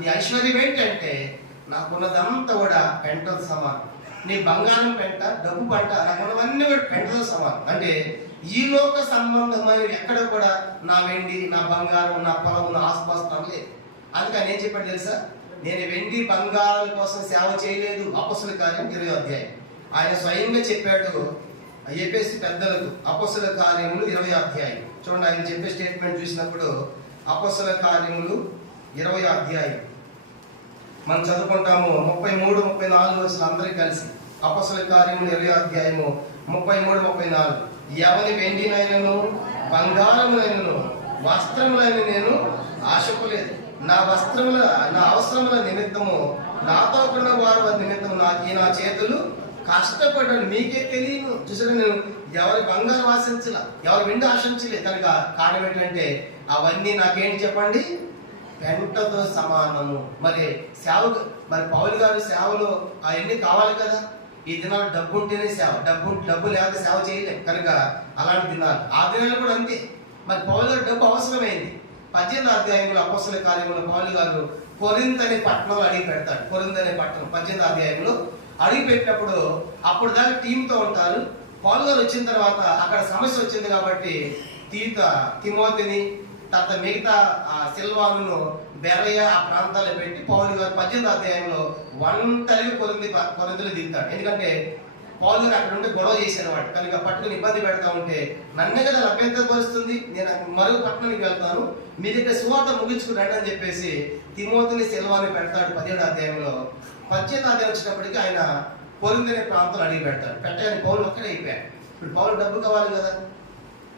నీ ఐశ్వర్యం ఏంటంటే నాకున్నదంతా కూడా పెంటతో సమానం. నీ బంగారం పెంట, డబ్బు పంట, నాకున్నవన్నీ కూడా పెంటతో సమానం. అంటే ఈ లోక సంబంధమైనవి ఎక్కడ కూడా నా వెండి, నా బంగారం, నా పొలం, నా ఆస్పాస్తం లేదు. అందుకని ఏం చెప్పాడు తెలుసా, నేను వెండి బంగారాల కోసం సేవ చేయలేదు. అపొస్తలుల కార్యం 20వ అధ్యాయం ఆయన స్వయంగా చెప్పాడు ఎఫెసు పెద్దలకు. అపొస్తలుల కార్యములు 20వ అధ్యాయం చూడండి. ఆయన చెప్పే స్టేట్మెంట్ చూసినప్పుడు అపొస్తలుల కార్యములు 20వ అధ్యాయం మనం చదువుకుంటాము. 33, 34 వచ్చిన అందరికి కలిసి అపొస్తలుల కార్యములు 20వ అధ్యాయము 33, 34. ఎవని వెండినైనను బంగారములైనను వస్త్రములైన నేను ఆశపలేదు. నా వస్త్రముల, నా అవసరముల నిమిత్తము నాతో ఉన్న వారి నిమిత్తము నా చేతులు కష్టపడ్డాను. మీకే తెలియను. చూసారు, నేను ఎవరి బంగారం ఆశించలే, ఎవరి వెండి ఆశించలే. కనుక కారణం ఏంటంటే అవన్నీ నాకేంటి చెప్పండి, పెంటతో సమానము. మరి సేవకు, మరి పౌలు గారి సేవలో అవన్నీ కావాలి కదా. ఈ దినాలు డబ్బు ఉంటేనే సేవ, డబ్బు లేకపోతే సేవ చేయలేం. కనుక అలాంటి దినాలు, ఆ దినాలు కూడా అంతే. మరి పౌలు గారు డబ్బు అవసరమైంది. 18వ అధ్యాయంలో అపొస్తలుల కార్యములో పౌలు గారు కొరింథు అనే పట్టణంలో అడిగి పెడతాడు. కొరింథు అనే పట్టణం 18వ అధ్యాయంలో అడిగి పెట్టినప్పుడు అప్పుడు దాకా టీంతో ఉంటారు. పౌలు గారు వచ్చిన తర్వాత అక్కడ సమస్య వచ్చింది కాబట్టి తిమోతిని తర్వాత మిగతా సిల్వాను బెరయ ఆ ప్రాంతాల్లో పెట్టి పౌలు గారు 18వ అధ్యాయంలో ఒంటరిగా కొరింథులో దిగుతాడు. ఎందుకంటే పౌలు గారు అక్కడ ఉంటే గొడవ చేసేవాడు. కనుక పట్టుకుని ఇబ్బంది పెడతా ఉంటే నన్నే కదా అభ్యంతరపరుస్తుంది, నేను మరొక పట్టణానికి వెళ్తాను, మీ దగ్గర సువార్త ముగించుకుని రండి అని చెప్పేసి తిమోతిని సిల్వాని పెడతాడు 17వ అధ్యాయంలో. 18వ అధ్యాయం వచ్చినప్పటికీ ఆయన కొరింథు అనే ప్రాంతంలో అడిగి పెడతాడు. పెట్టాలని పౌలు ఒక్కడే అయిపోయాడు. ఇప్పుడు పౌలు డబ్బు కావాలి కదా,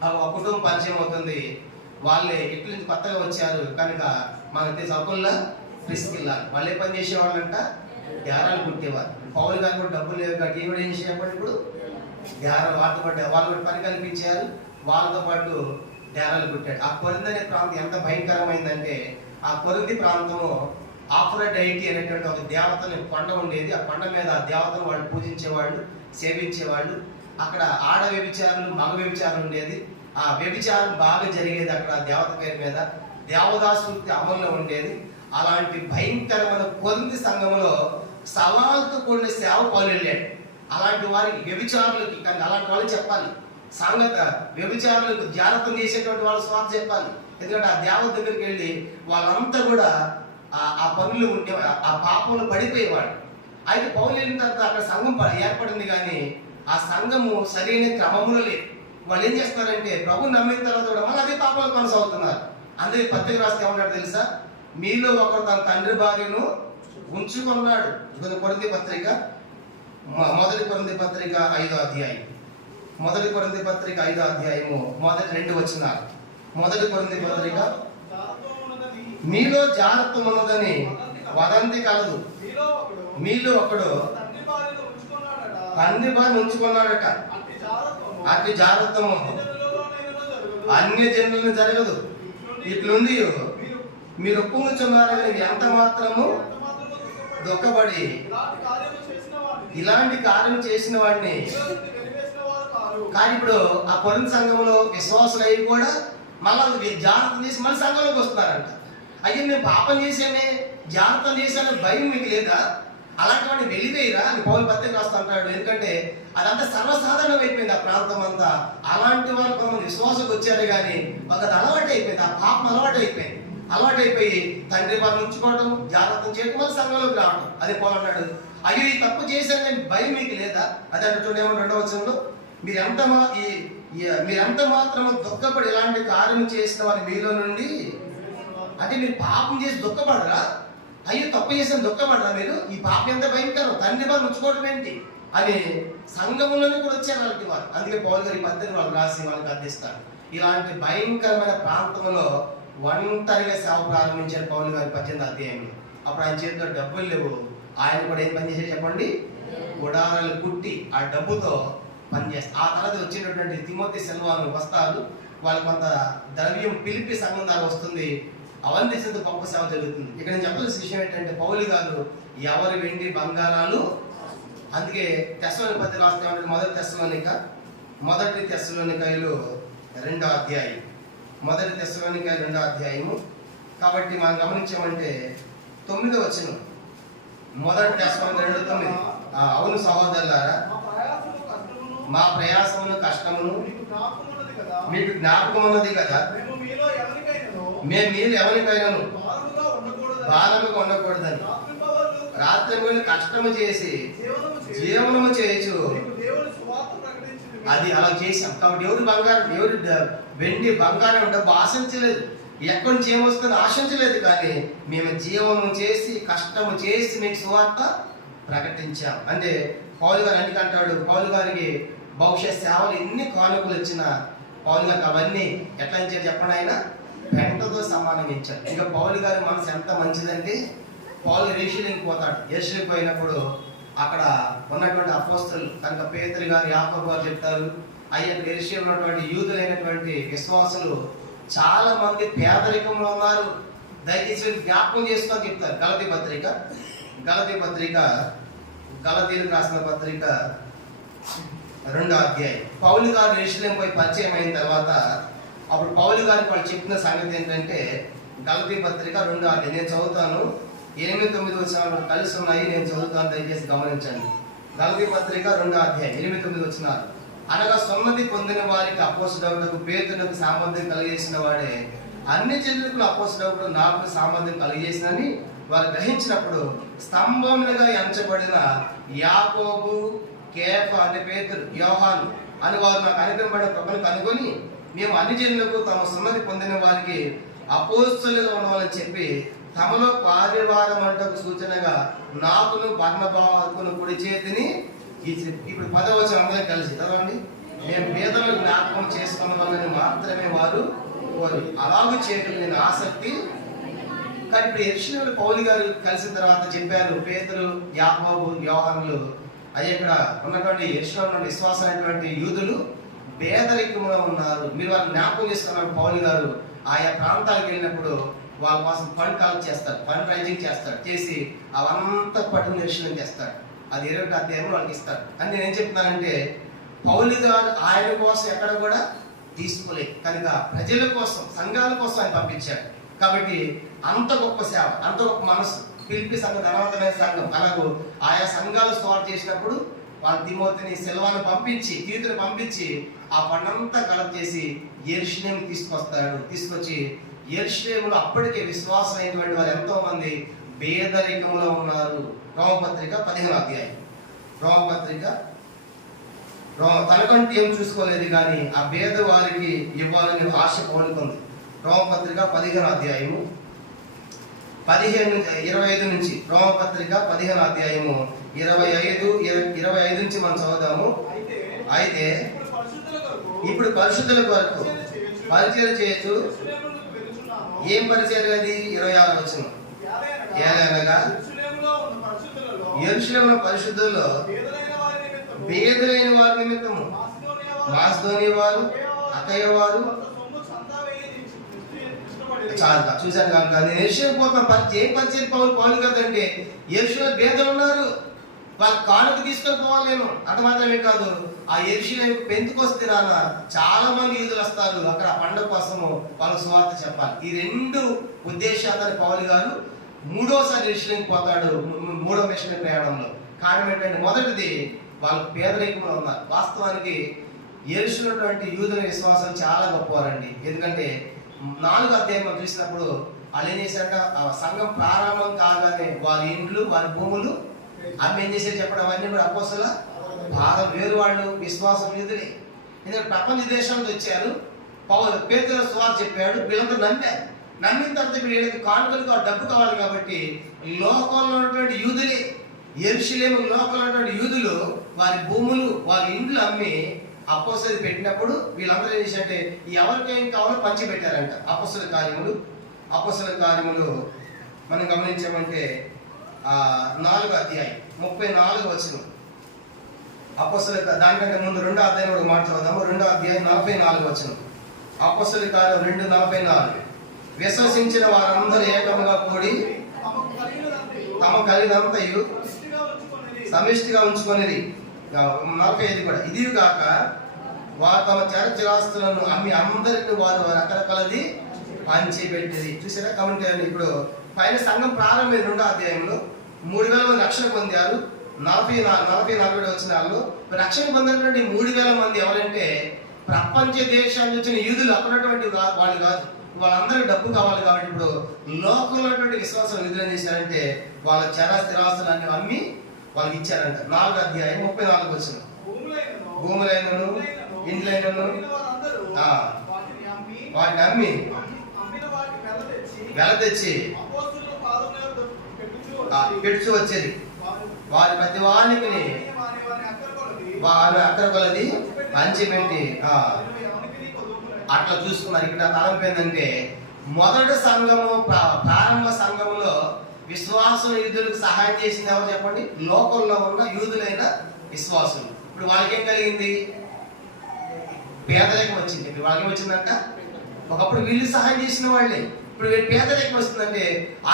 ఆ కుటుంబం పరిచయం అవుతుంది. వాళ్ళే ఇట్ల నుంచి కొత్తగా వచ్చారు కనుక మనకి సకుల్లా ప్రిస్కిల్లా వాళ్ళు ఏ పని చేసేవాళ్ళంట, ధ్యానాలు కుట్టేవారు. పౌలు గారు కూడా డబ్బులు లేవు కాబట్టి ఏం చేసేవాడు, ఇప్పుడు ధ్యానం వాళ్ళతో పాటు వాళ్ళు కూడా పని కల్పించారు, వాళ్ళతో పాటు ధ్యానాలు కుట్టాడు. ఆ కొరింథు అనే ప్రాంతం ఎంత భయంకరమైందంటే ఆ కొరింథు ప్రాంతము ఆఫ్రోడైటీ అనేటువంటి ఒక దేవతని కొండ ఉండేది. ఆ కొండ మీద ఆ దేవతను వాళ్ళు పూజించేవాళ్ళు, సేవించేవాళ్ళు. అక్కడ ఆడ వ్యభిచారులు, మగ వ్యభిచారులు ఉండేది. ఆ వ్యభిచారం బాగా జరిగేది అక్కడ ఆ దేవత పేరు మీద. దేవదాసృతి అమల్లో ఉండేది. అలాంటి భయంకరమైన కొరింథు సంఘములో సవాల్తో కూడిన సేవ పౌలు వెళ్ళాడు. అలాంటి వారికి వ్యభిచారులకి, కానీ అలాంటి వాళ్ళు చెప్పాలి సంగత, వ్యభిచారులకు జాగ్రత్త చేసేటువంటి వాళ్ళు స్వార్థ చెప్పాలి. ఎందుకంటే ఆ దేవత దగ్గరికి వెళ్ళి వాళ్ళంతా కూడా ఆ పనులు ఉంటే ఆ పాపంలో పడిపోయేవాడు. అయితే పౌలు వెళ్ళిన తర్వాత అక్కడ సంఘం ఏర్పడింది, కానీ ఆ సంఘము సరైన క్రమంలో లేదు. వాళ్ళు ఏం చేస్తున్నారంటే ప్రభు నమ్మిన తర్వాత కూడా మళ్ళీ అదే పాపంలో కొనసాగుతున్నారు. అందరి పత్రిక రాస్తే ఏమన్నాడు తెలుసా, మీలో ఒకరు తన తండ్రి భార్యను ఉంచుకున్నాడు. కొరింథీ పత్రిక, మొదటి కొరింథీ పత్రిక 5వ అధ్యాయం, మొదటి కొరింథీ పత్రిక 5వ అధ్యాయము మొదటి 2 వచనాలు. మొదటి కొరింథీ పత్రిక, మీలో జాగ్రత్త ఉన్నదని వదంతి కలదు, మీలో ఒకడు తండ్రి భార్యను ఉంచుకున్నాడట, అట్టి జాగ్రత్తము అన్య జనులను జరగదు. ఇట్లుండి మీరు ఒప్పుకొచ్చున్నారని ఎంత మాత్రము దుఃఖపడి ఇలాంటి కార్యం చేసిన వాడిని. కానీ ఇప్పుడు ఆ కొరింథు సంఘంలో విశ్వాసులు అయ్యి కూడా మళ్ళీ జాగ్రత్త చేసి మళ్ళీ సంఘంలోకి వస్తున్నారంట. అయ్యో నేను పాపం చేసానే, జాగ్రత్త చేశాను భయం మీకు లేదా? అలాంటి వాడిని వెలివేయరా అని పౌలు పత్రిక రాస్తూ అంటాడు. ఎందుకంటే అదంతా సర్వసాధారణం అయిపోయింది ఆ ప్రాంతం అంతా. అలాంటి వాళ్ళు కొంతమంది విశ్వాసకు వచ్చారు, కానీ ఒక అలవాటు అయిపోయింది, ఆ పాపం అలవాటు అయిపోయింది. అలవాటైపోయి తండ్రి వారిని ఉంచుకోవడం, జాగ్రత్త చేయడం, మళ్ళీ సంఘంలోకి రావడం. అదే పౌలు అన్నాడు, అయ్యో ఈ తప్పు చేశానని భయం మీకు లేదా? అది అంటుండేమో 2వ వచనంలో, మీరెంత మాత్రము దుఃఖపడి ఇలాంటి కార్యం చేసిన వారి మీలో నుండి, అంటే మీరు పాపం చేసి దుఃఖపడరా? అయ్యో తప్పు చేసిన దుఃఖపడరా మీరు? ఈ పాపం ఎంత భయంకరం, తండ్రి వారిని ఉంచుకోవడం ఏంటి అని సంఘంలోనే కూడా వచ్చారు వాళ్ళకి వారు. అందుకే పౌలు గారి పద్ధతిని వాళ్ళు రాసి వాళ్ళకి అందిస్తారు. ఇలాంటి భయంకరమైన ప్రాంతంలో ఒంటరిగా సేవ ప్రారంభించారు పౌలు గారి 18వ అధ్యాయంలో. అప్పుడు ఆయన చేతిలో డబ్బులు లేవు. ఆయన కూడా ఏం పని చేసే చెప్పండి, గుడారాలు కుట్టి ఆ డబ్బుతో పనిచేస్తారు. ఆ తర్వాత వచ్చినటువంటి తిమోతి సెల్వాను వస్తారు, వాళ్ళు కొంత ద్రవ్యం పిలిపి సంఘం ద్వారా వస్తుంది, అవన్నీ చేత గొప్ప సేవ జరుగుతుంది. ఇక్కడ నేను చెప్పాల్సిన విషయం ఏంటంటే, పౌలు గారు ఎవరి వెండి బంగారాలు, అందుకే తెస్సలోనిక పత్రిక రాస్తే మొదటి తెస్సలోనిక 2వ అధ్యాయం, మొదటి తెస్సలోనిక 2వ అధ్యాయము. కాబట్టి మనం గమనించామంటే 9వ వచనం, మొదటి తెస్సలోనిక 2:9, అవును సహోదరులారా, మా ప్రయాసమును కష్టమును మీకు జ్ఞాపకం ఉన్నది కదా, మేము మీరు ఎవరికైనాను భారముగా ఉండకూడదని రాత్రి కష్టము చేసి జీవనము చేయొచ్చు. అది అలా చేశాం. కాబట్టి ఎవరు వెండి బంగారం డబ్బు ఆశించలేదు, ఎక్కడి నుంచి ఏమొస్తుందో ఆశించలేదు. కానీ మేము జీవము చేసి కష్టము చేసి మీకు సువార్త ప్రకటించాం. అంటే పౌలు గారు అన్ని అంటాడు, పౌలు గారికి భవిష్యత్ సేవలు ఎన్ని కానుకలు వచ్చినా పౌలు గారికి అవన్నీ ఎట్లా ఇచ్చారు చెప్పండి, ఆయన పెంటతో సమానంగా ఇచ్చారు. ఇంకా పౌలు గారి మనసు ఎంత మంచిదంటే, పౌలు యెరూషలేముకి పోతాడు. యెరూషలేముకి పోయినప్పుడు అక్కడ ఉన్నటువంటి అపోస్తలు కనుక పేతురు గారు, యాకోబు గారు చెప్తారు, అక్కడ యెరూషలేములో ఉన్నటువంటి యూదులైనటువంటి విశ్వాసులు చాలా మంది పేదరికంలో ఉన్నారు, దయచేసి జ్ఞాపకం చేసుకొని చెప్తారు. గలతీయులకు రాసిన పత్రిక 2వ అధ్యాయం. పౌలు గారు యెరూషలేము పోయి పరిచయం అయిన తర్వాత అప్పుడు పౌలు గారికి వాళ్ళు చెప్పిన సంగతి ఏంటంటే, గలతీ పత్రిక 2వ అధ్యాయం నేను చదువుతాను, 8-9 వచనాలు కలిసి ఉన్నాయి, నేను చదువుతాను, దయచేసి గమనించండి. గలతీ పత్రిక 2వ అధ్యాయం 8-9 వచనాలు. అనగా సున్నతి పొందిన వారికి అపోస్తలుడకు పేతురుకు సామర్థ్యం కలిగేసిన వాడే అన్ని జనులకు అపోస్తలుడు నాకు సామర్థ్యం కలిగేసినని వారు గ్రహించినప్పుడు స్తంభములుగా ఎంచబడిన యాకోబు, కేఫ అంటే పేతురు, యోహాను అని వారు నాకు అనుగ్రహపడిన కృపను కనుగొని, మేము అన్ని జనులకు తమ సున్నతి పొందిన వారికి అపోస్తలుగా ఉండవాలని చెప్పి తమలో కార్యవారం అంటకు సూచనగా నాకును బర్నబాకును కుడి చేతిని ఇప్పుడు 10వ వచనం అందరం కలిసి చదవండి. మేము పేదలను జ్ఞాపకం చేసుకున్న వాళ్ళని మాత్రమే వారు కోరి అలాగూ చేయడం నేను ఆసక్తి. కానీ ఇప్పుడు యెరూషలేములో పౌలు గారు కలిసిన తర్వాత చెప్పారు, పేతురు, యాకోబు, యోహానులు అయ్యి ఇక్కడ ఉన్నటువంటి యెరూషలేములో విశ్వాసమైనటువంటి యూదులు పేదరికంలో ఉన్నారు, మీరు వాళ్ళని జ్ఞాపకం చేసుకున్నారు. పౌలు గారు ఆయా ప్రాంతాలకు వెళ్ళినప్పుడు వాళ్ళ కోసం ఫండ్ కలెక్ట్ చేస్తారు, ఫండ్ రైజింగ్ చేస్తారు, చేసి అవంతా పట్టుకుని యెరూషలేము చేస్తారు. అది 20వ అధ్యాయంలో వాళ్ళకి ఇస్తారు. అని నేనేం చెప్తున్నానంటే, పౌలు గారు ఆయన కోసం ఎక్కడ కూడా తీసుకోలేదు, కనుక ప్రజల కోసం, సంఘాల కోసం ఆయన పంపించాడు. కాబట్టి అంత గొప్ప సేవ, అంత గొప్ప మనసు. ఫిలిప్పీ సంఘం ధనవంతమైన సంఘం, అలాగూ ఆయా సంఘాలు స్టార్ట్ చేసినప్పుడు వాళ్ళ తిమోతిని, సిల్వాను పంపించి, తీతుని పంపించి ఆ పన్నంతా కలెక్ట్ చేసి యెరూషలేము తీసుకొచ్చి యెరూషలేములో అప్పటికే విశ్వాసం అయినటువంటి వారు ఎంతో మంది పేదరికంలో ఉన్నారు. రోమపత్రిక 15వ అధ్యాయం. తనకంటే ఏం చూసుకోలేదు కానీ ఆ పేద వారికి ఇవ్వాలని ఆశ పడుకుంది. రోమపత్రిక 15వ అధ్యాయము 25 నుంచి, రోమపత్రిక 15వ అధ్యాయము 25 నుంచి మనం చదువుదాము. అయితే ఇప్పుడు పరిశుద్ధుల కొరకు పరిచయం చేయొచ్చు. ఏం పరిచయం? అది 26వ వచనం. ఏలనగా యెరూషలేములో పరిశుద్ధుల్లో పేదలైన వారి నిమిత్తము మాసిదోనియ వారు, అకయ వారు చాలా చూశాను కనుక నేను యెరూషలేము పోతాను. ఏం పరిచయం పౌలు కదంటే, యెరూషలేములో పేదలు ఉన్నారు, వాళ్ళ కానుక తీసుకొని పోవాలి నేను. అంత మాత్రమే కాదు, ఆ యెరూషలేము పెంతుకొస్తే రాన చాలా మంది యూదులు వస్తారు, అక్కడ ఆ పండుగ కోసము వాళ్ళకు సువార్త చెప్పాలి. ఈ 2 ఉద్దేశాలతో పౌలు గారు 3వసారి యెరూషలేముకి పోతాడు, 3వ మిషనరీ ప్రయాణంలో. కారణం ఏంటంటే, మొదటిది వాళ్ళు పేదరికంలో ఉన్నారు. వాస్తవానికి యెరూషలేములో యూదుల విశ్వాసం చాలా గొప్పవారండి. ఎందుకంటే 4వ అధ్యాయం మనం చూసినప్పుడు వాళ్ళు ఏం చేశారంట, ఆ సంఘం ప్రారంభం కాగానే వారి ఇండ్లు వారి భూములు అమ్మి ఏం చేశారు చెప్పడం, అవన్నీ కూడా అపోస్తల భారం వేరు వాళ్ళు విశ్వాసం యూదులే. ఎందుకంటే ప్రపంచ దేశానికి వచ్చారు. పేతురు సువార్త చెప్పాడు, వీళ్ళంతా నమ్మారు. నమ్మిన తర్వాత వీళ్ళకి కానుకలకు డబ్బు కావాలి కాబట్టి లోకంలో ఉన్నటువంటి యూదులే, యెరూషలేము లోకంలో ఉన్నటువంటి యూదులు వారి భూములు వారి ఇండ్లు అమ్మి అపోస్తలులు పెట్టినప్పుడు వీళ్ళందరూ ఏం చేశారంటే ఎవరికేం కావాలో పంచి పెట్టారంట. అపోస్తలుల కార్యములు మనం గమనించామంటే 4వ అధ్యాయం 34వ వచనం. అపోస్తలుల దానికంటే ముందు 2వ అధ్యాయం కూడా మాట్లాడదాము. 2వ అధ్యాయం 44వ వచనం. అపోస్తలుల కార్యం 2:44. విశ్వసించిన వారందరూ ఏకముగా కూడి తమ కలిగినంతయు సమిష్టిగా ఉంచుకొనిది. 45 కూడా. ఇది కాక వారు తమ చరచరాస్తులను అమ్మి అందరికీ వారు రకరకాలది పంచి పెట్టింది. చూసారా కమెంట్. ఇప్పుడు పైన సంఘం ప్రారంభమైన 2వ అధ్యాయంలో 3,000 మంది రక్షణ పొందారు. 44 వచ్చిన వాళ్ళు రక్షణ పొందినటువంటి 3,000 మంది ఎవరంటే ప్రపంచ దేశాల నుంచి వచ్చిన యూదులు. అక్కడటువంటి వాళ్ళు కాదు. వాళ్ళందరికీ డబ్బు కావాలి కాబట్టి ఇప్పుడు లోకంలో ఉన్నటువంటి విశ్వాసం యూదులు ఏం చేశారంటే వాళ్ళ స్థిరాస్తులన్నీ అమ్మి వాళ్ళకి ఇచ్చారంట. 4వ అధ్యాయం 34 వచ్చిన. భూములైనను ఇండ్లైనను వాటిని అమ్మి వెల తెచ్చి పెడుచు వచ్చేది. వారి ప్రతి వానికి వారి అక్కడ కొలది పంచిపెట్టి అట్లా చూసుకున్నారు. ఇక్కడ తలంపు ఏంటంటే మొదటి సంఘము ప్రారంభ సంఘములో విశ్వాసం యూదులకు సహాయం చేసింది ఎవరు చెప్పండి? లోకంలో ఉన్న యూదులైన విశ్వాసులు. ఇప్పుడు వాళ్ళకేం కలిగింది? పేదరికం వచ్చింది. ఇప్పుడు వాళ్ళకేం వచ్చిందంట? ఒకప్పుడు వీళ్ళు సహాయం చేసిన వాళ్ళే. ఇప్పుడు పేదరికం వస్తుందంటే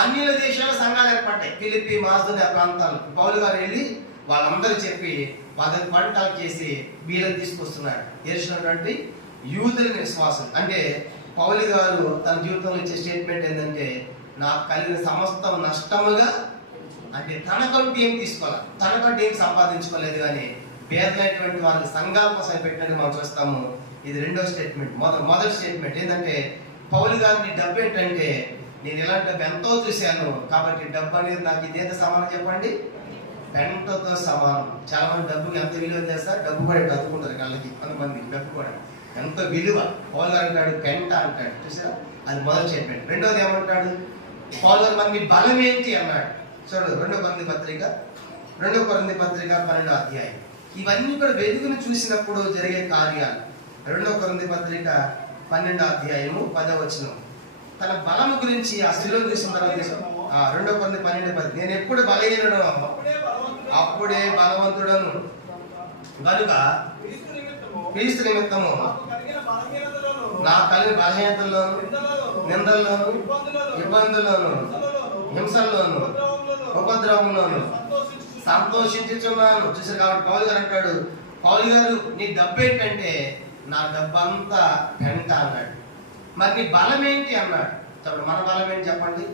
అన్యుల దేశాల సంఘాలు ఏర్పడ్డాయి. ఫిలిప్పి, మాసిదోనియా ప్రాంతాలు. పౌలు గారు వెళ్ళి వాళ్ళందరూ చెప్పి వాళ్ళకి పంటలు చేసి వీళ్ళని తీసుకొస్తున్నాడు. చేసినటువంటి యూదుల విశ్వాసం. అంటే పౌలు గారు తన జీవితంలో ఇచ్చే స్టేట్మెంట్ ఏంటంటే నాకు కలిగిన సమస్తం నష్టముగా, అంటే తనకంటూ ఏం తీసుకోవాలి, తనకంటూ ఏం సంపాదించుకోలేదు కానీ పేదలైనటువంటి వాళ్ళకి సంఘాల కోసం పెట్టినట్టు మనం చూస్తాము. ఇది 2వ స్టేట్మెంట్. మొదటి స్టేట్మెంట్ ఏంటంటే పౌలు గారిని డబ్బు ఏంటంటే నేను ఇలాంటి డబ్బు ఎంతో చూశాను కాబట్టి డబ్బు అనేది నాకు ఇదేంత సమానం చెప్పండి? పెంటతో సమానం. చాలా మంది డబ్బుకి ఎంత విలువ చేస్తారు? డబ్బు కూడా చదువుకుంటారు కళ్ళకి. కొంతమంది డబ్బు కూడా ఎంత విలువ. పౌలు గారు అంటాడు పెంట అంటాడు. చూసారా? అది మొదటి స్టేట్మెంట్. 2వది ఏమంటాడు? పౌలు గారు మరి మీ బలం ఏంటి అన్నాడు. చూడు 2వ కొరింథీ పత్రిక 12వ అధ్యాయం. ఇవన్నీ కూడా వెలుగును చూసినప్పుడు జరిగే కార్యాలు. 2వ కొరింథీ పత్రిక 12వ అధ్యాయము 10వ వచనం. తన బలము గురించి ఆ స్త్రీలను చూసిన తర్వాత 2వ కొరింథీ 12:10 నేను ఎప్పుడు బలహీనుడను అప్పుడే బలవంతుడను కనుక క్రీస్తు నిమిత్తము నాకు కలిగిన బలహీనతల్లోను నిందల్లోను ఇబ్బందుల్లోను హింసల్లోను ఉపద్రవంలోను సంతోషించుచున్నాను. చూసారు కాబట్టి పౌలు గారు అంటాడు, పౌలు గారు నీ డబ్బు ఏంటంటే నా డబ్బంతా పెంట అన్నాడు. మరి నీ బలం ఏంటి అన్నాడు. చెప్పండి మన బలం ఏంటి చెప్పండి?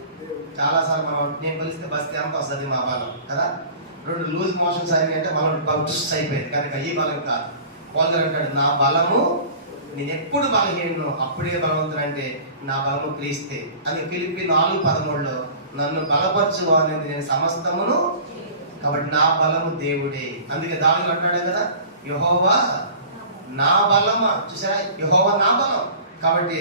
చాలాసార్లు మనం నేను కలిస్తే బస్తే ఎంత వస్తుంది మా బలం కదా. 2 లూజ్ మోషన్స్ అయినాయి అంటే మనం బౌస్ట్ అయిపోయింది కనుక ఈ బలం కాదు. పౌలు గారు అంటాడు నా బలము నేను ఎప్పుడు బలహీనను అప్పుడే బలవంతుడు. అంటే నా బలము క్రీస్తే అని ఫిలిప్పి 4:13 నన్ను బలపరచు అనేది నేను సమస్తమును కాబట్టి నా బలము దేవుడే. అందుకే దావీదు అంటాడు కదా యెహోవా నా బలమా. చూసారా? యెహోవా నా బలం కాబట్టి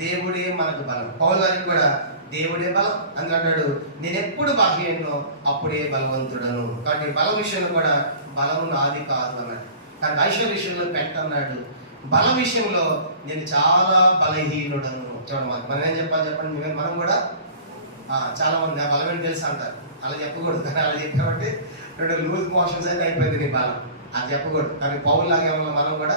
దేవుడే మనకు బలం. పౌలు గారికి కూడా దేవుడే బలం. అందుకంటాడు నేను ఎప్పుడు బలహీనో అప్పుడే బలవంతుడను. కాబట్టి బలం విషయంలో కూడా బలము నాది కాదు అన్నాడు. కానీ ఐశ్వర్య విషయంలో పెట్టన్నాడు. బలం విషయంలో నేను చాలా బలహీనుడను. చూడండి మనం ఏం చెప్పాలి చెప్పండి? మనం కూడా చాలా మంది ఆ బలమేంటి తెలుసు అంటారు. అలా చెప్పకూడదు. కానీ అలా చెప్పామంటే 2 లూజ్ మోషన్స్ అయితే అయిపోయింది నీ బలం. అది చెప్పకూడదు. కానీ పౌలు లాగే మనం కూడా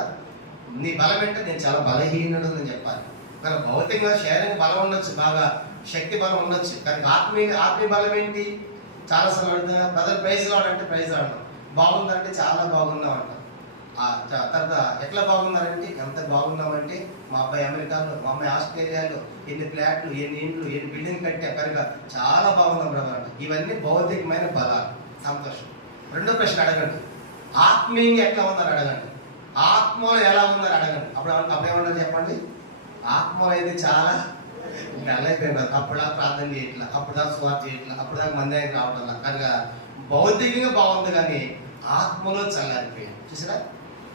నీ బలం ఏంటంటే నేను చాలా బలహీనుడు అని చెప్పాలి. కానీ భౌతికంగా శారీరక బలం ఉండొచ్చు, బాగా శక్తి బలం ఉండొచ్చు. కానీ ఆత్మీయ బలం ఏంటి? చాలాసార్లు అడుగుతున్నా బ్రదర్ ప్రైజ్ లాడ్ అంటే ప్రైజ్ లాడ్ బాగుందంటే చాలా బాగున్నాం అంట. తర్వాత ఎట్లా బాగున్నారంటే ఎంత బాగున్నామంటే మా అబ్బాయి అమెరికాలో, మా అమ్మాయి ఆస్ట్రేలియాలో, ఎన్ని ఫ్లాట్లు, ఎన్ని ఇండ్లు, ఎన్ని బిల్డింగ్ కట్టే కనుక చాలా బాగున్నాం బ్రదర్ అంట. ఇవన్నీ భౌతికమైన బలాలు. సంతోషం. 2వ ప్రశ్న అడగండి, ఆత్మీయంగా ఎట్లా ఉన్నారు అడగండి. ఆత్మలో ఎలా ఉన్నారు అడగండి. అప్పుడేమన్నా చెప్పండి. ఆత్మలో అయితే చాలా నెలైపోయింది. అప్పుడా ప్రార్థన చేయట్లా, అప్పుడా స్వార్థ చేయట్లా, అప్పుడా మందిరానికి రావట్లా. కనుక భౌతికంగా బాగుంది కానీ ఆత్మలో చల్లారిపోయింది. చూసారా,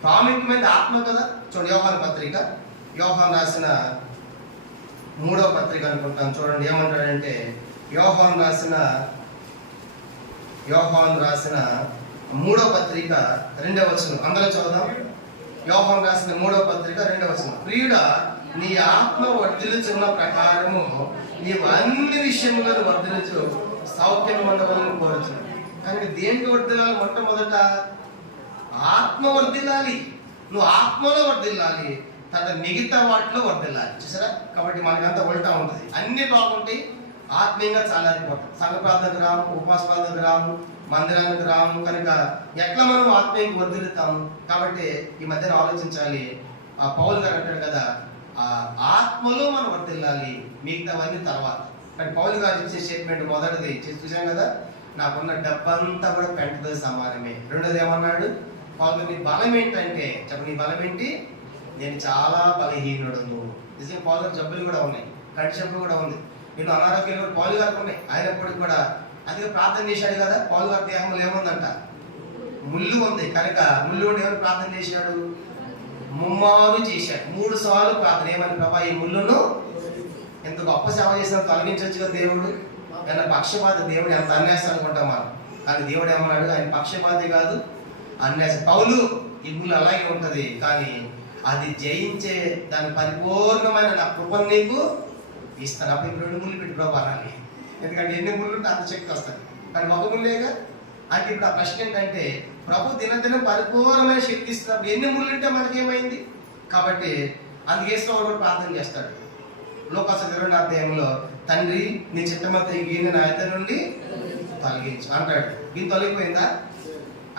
ప్రాముఖ్యమైనది ఆత్మ కదా. చూడండి, యోహాను పత్రిక, యోహాను రాసిన 3వ పత్రిక అనుకుంటాను. చూడండి ఏమంటాడంటే, యోహాను రాసిన 3వ పత్రిక 2వ వచనం. అందరూ చదువుదాం. యోహాను రాసిన 3వ పత్రిక 2వ వచనం. ప్రియుడా, నీ ఆత్మ వర్ధిల్లుచున్న ప్రకారము నీవు అన్ని విషయంలో వర్ధిల్లుచు సౌఖ్యం ఉండవాలని కోరుచున్నాను. కానీ దేనికి వర్ధిల్లాలి? మొట్టమొదట ఆత్మ వర్ధిల్లాలి. నువ్వు ఆత్మలో వర్ధిల్లాలి, తర్వాత మిగతా వాటిలో వర్ధిల్లాలి. చూసారా, కాబట్టి మనకంతా ఉల్టా ఉంటుంది. అన్ని బాగుంటాయి, ఆత్మీయంగా చల్లారిపోతాం. సంఘ ప్రార్థనకు రాము, ఉపవాస ప్రార్థనకు రాము, మందిరానికి రాము. కనుక ఎట్లా మనం ఆత్మీయంగా వర్ధిల్లుతాము? కాబట్టి ఈ మధ్యన ఆలోచించాలి. పౌలు గారు అంటాడు కదా, ఆత్మలో మనం వర్ధిల్లాలి, మిగతావన్నీ తర్వాత. కానీ పౌలు గారు ఇచ్చే స్టేట్మెంట్ మొదటిది చూసాం కదా, నాకున్న డబ్బంతా కూడా పెంటతో సమానమే. రెండోది ఏమన్నాడు పౌలు, నీ బలం ఏంటంటే, నీ బలం ఏంటి? నేను చాలా బలహీనుడును. నిజంగా పౌలు గారు జబ్బులు కూడా ఉన్నాయి, కంటి జబ్బులు కూడా ఉంది, నేను అనారోగ్యాలు కూడా పౌలు గారికి ఉన్నాయి. అయినప్పటికీ కూడా అందుకే ప్రార్థన చేశాడు కదా. పౌలు గారి దేహంలో ఏముందంట? ముళ్ళు ఉంది. కనుక ముళ్ళు ఉండి ఎవరు ప్రార్థన చేశాడు? ముమ్మారు చేశాడు. 3 సార్లు ప్రార్థన. ఏమని? ప్రభా, ఈ ముళ్ళును ఎంత గొప్ప సేవ చేసినా తొలగించవచ్చు కదా దేవుడు. ఆయన పక్షపాతి దేవుడు. ఎంత అన్యాసం అనుకుంటాం మనం, కానీ దేవుడు ఏమన్నాడు? ఆయన పక్షపాతి కాదు, అన్యాసం. పౌలు ఈ ముళ్ళు అలాగే ఉంటది, కానీ అది జయించే దాని పరిపూర్ణమైన నా కృపను నీకు ఇస్తాను. అప్పుడు 2 ముళ్ళు పెట్టి ప్రభా అనాలి. ఎందుకంటే ఎన్ని ముళ్ళు ఉంటే అంత శక్తి వస్తుంది, కానీ ఒక ముళ్ళేగా. అంటే ఇప్పుడు ఆ ప్రశ్న ఏంటంటే, ప్రభు దినదినం పరిపూర్ణమైన శక్తి ఇస్తున్నప్పుడు ఎన్ని ముళ్ళు ఉంటే మనకేమైంది? కాబట్టి అందుకే కూడా ప్రార్థన చేస్తాడు. లోకాసు 2వ అధ్యాయంలో, తండ్రి నీ చిత్తమంతా ఈ గిన్నె నా ఇద్దరి నుండి తొలగించు అంటాడు. గిన్నె తొలగిపోయిందా?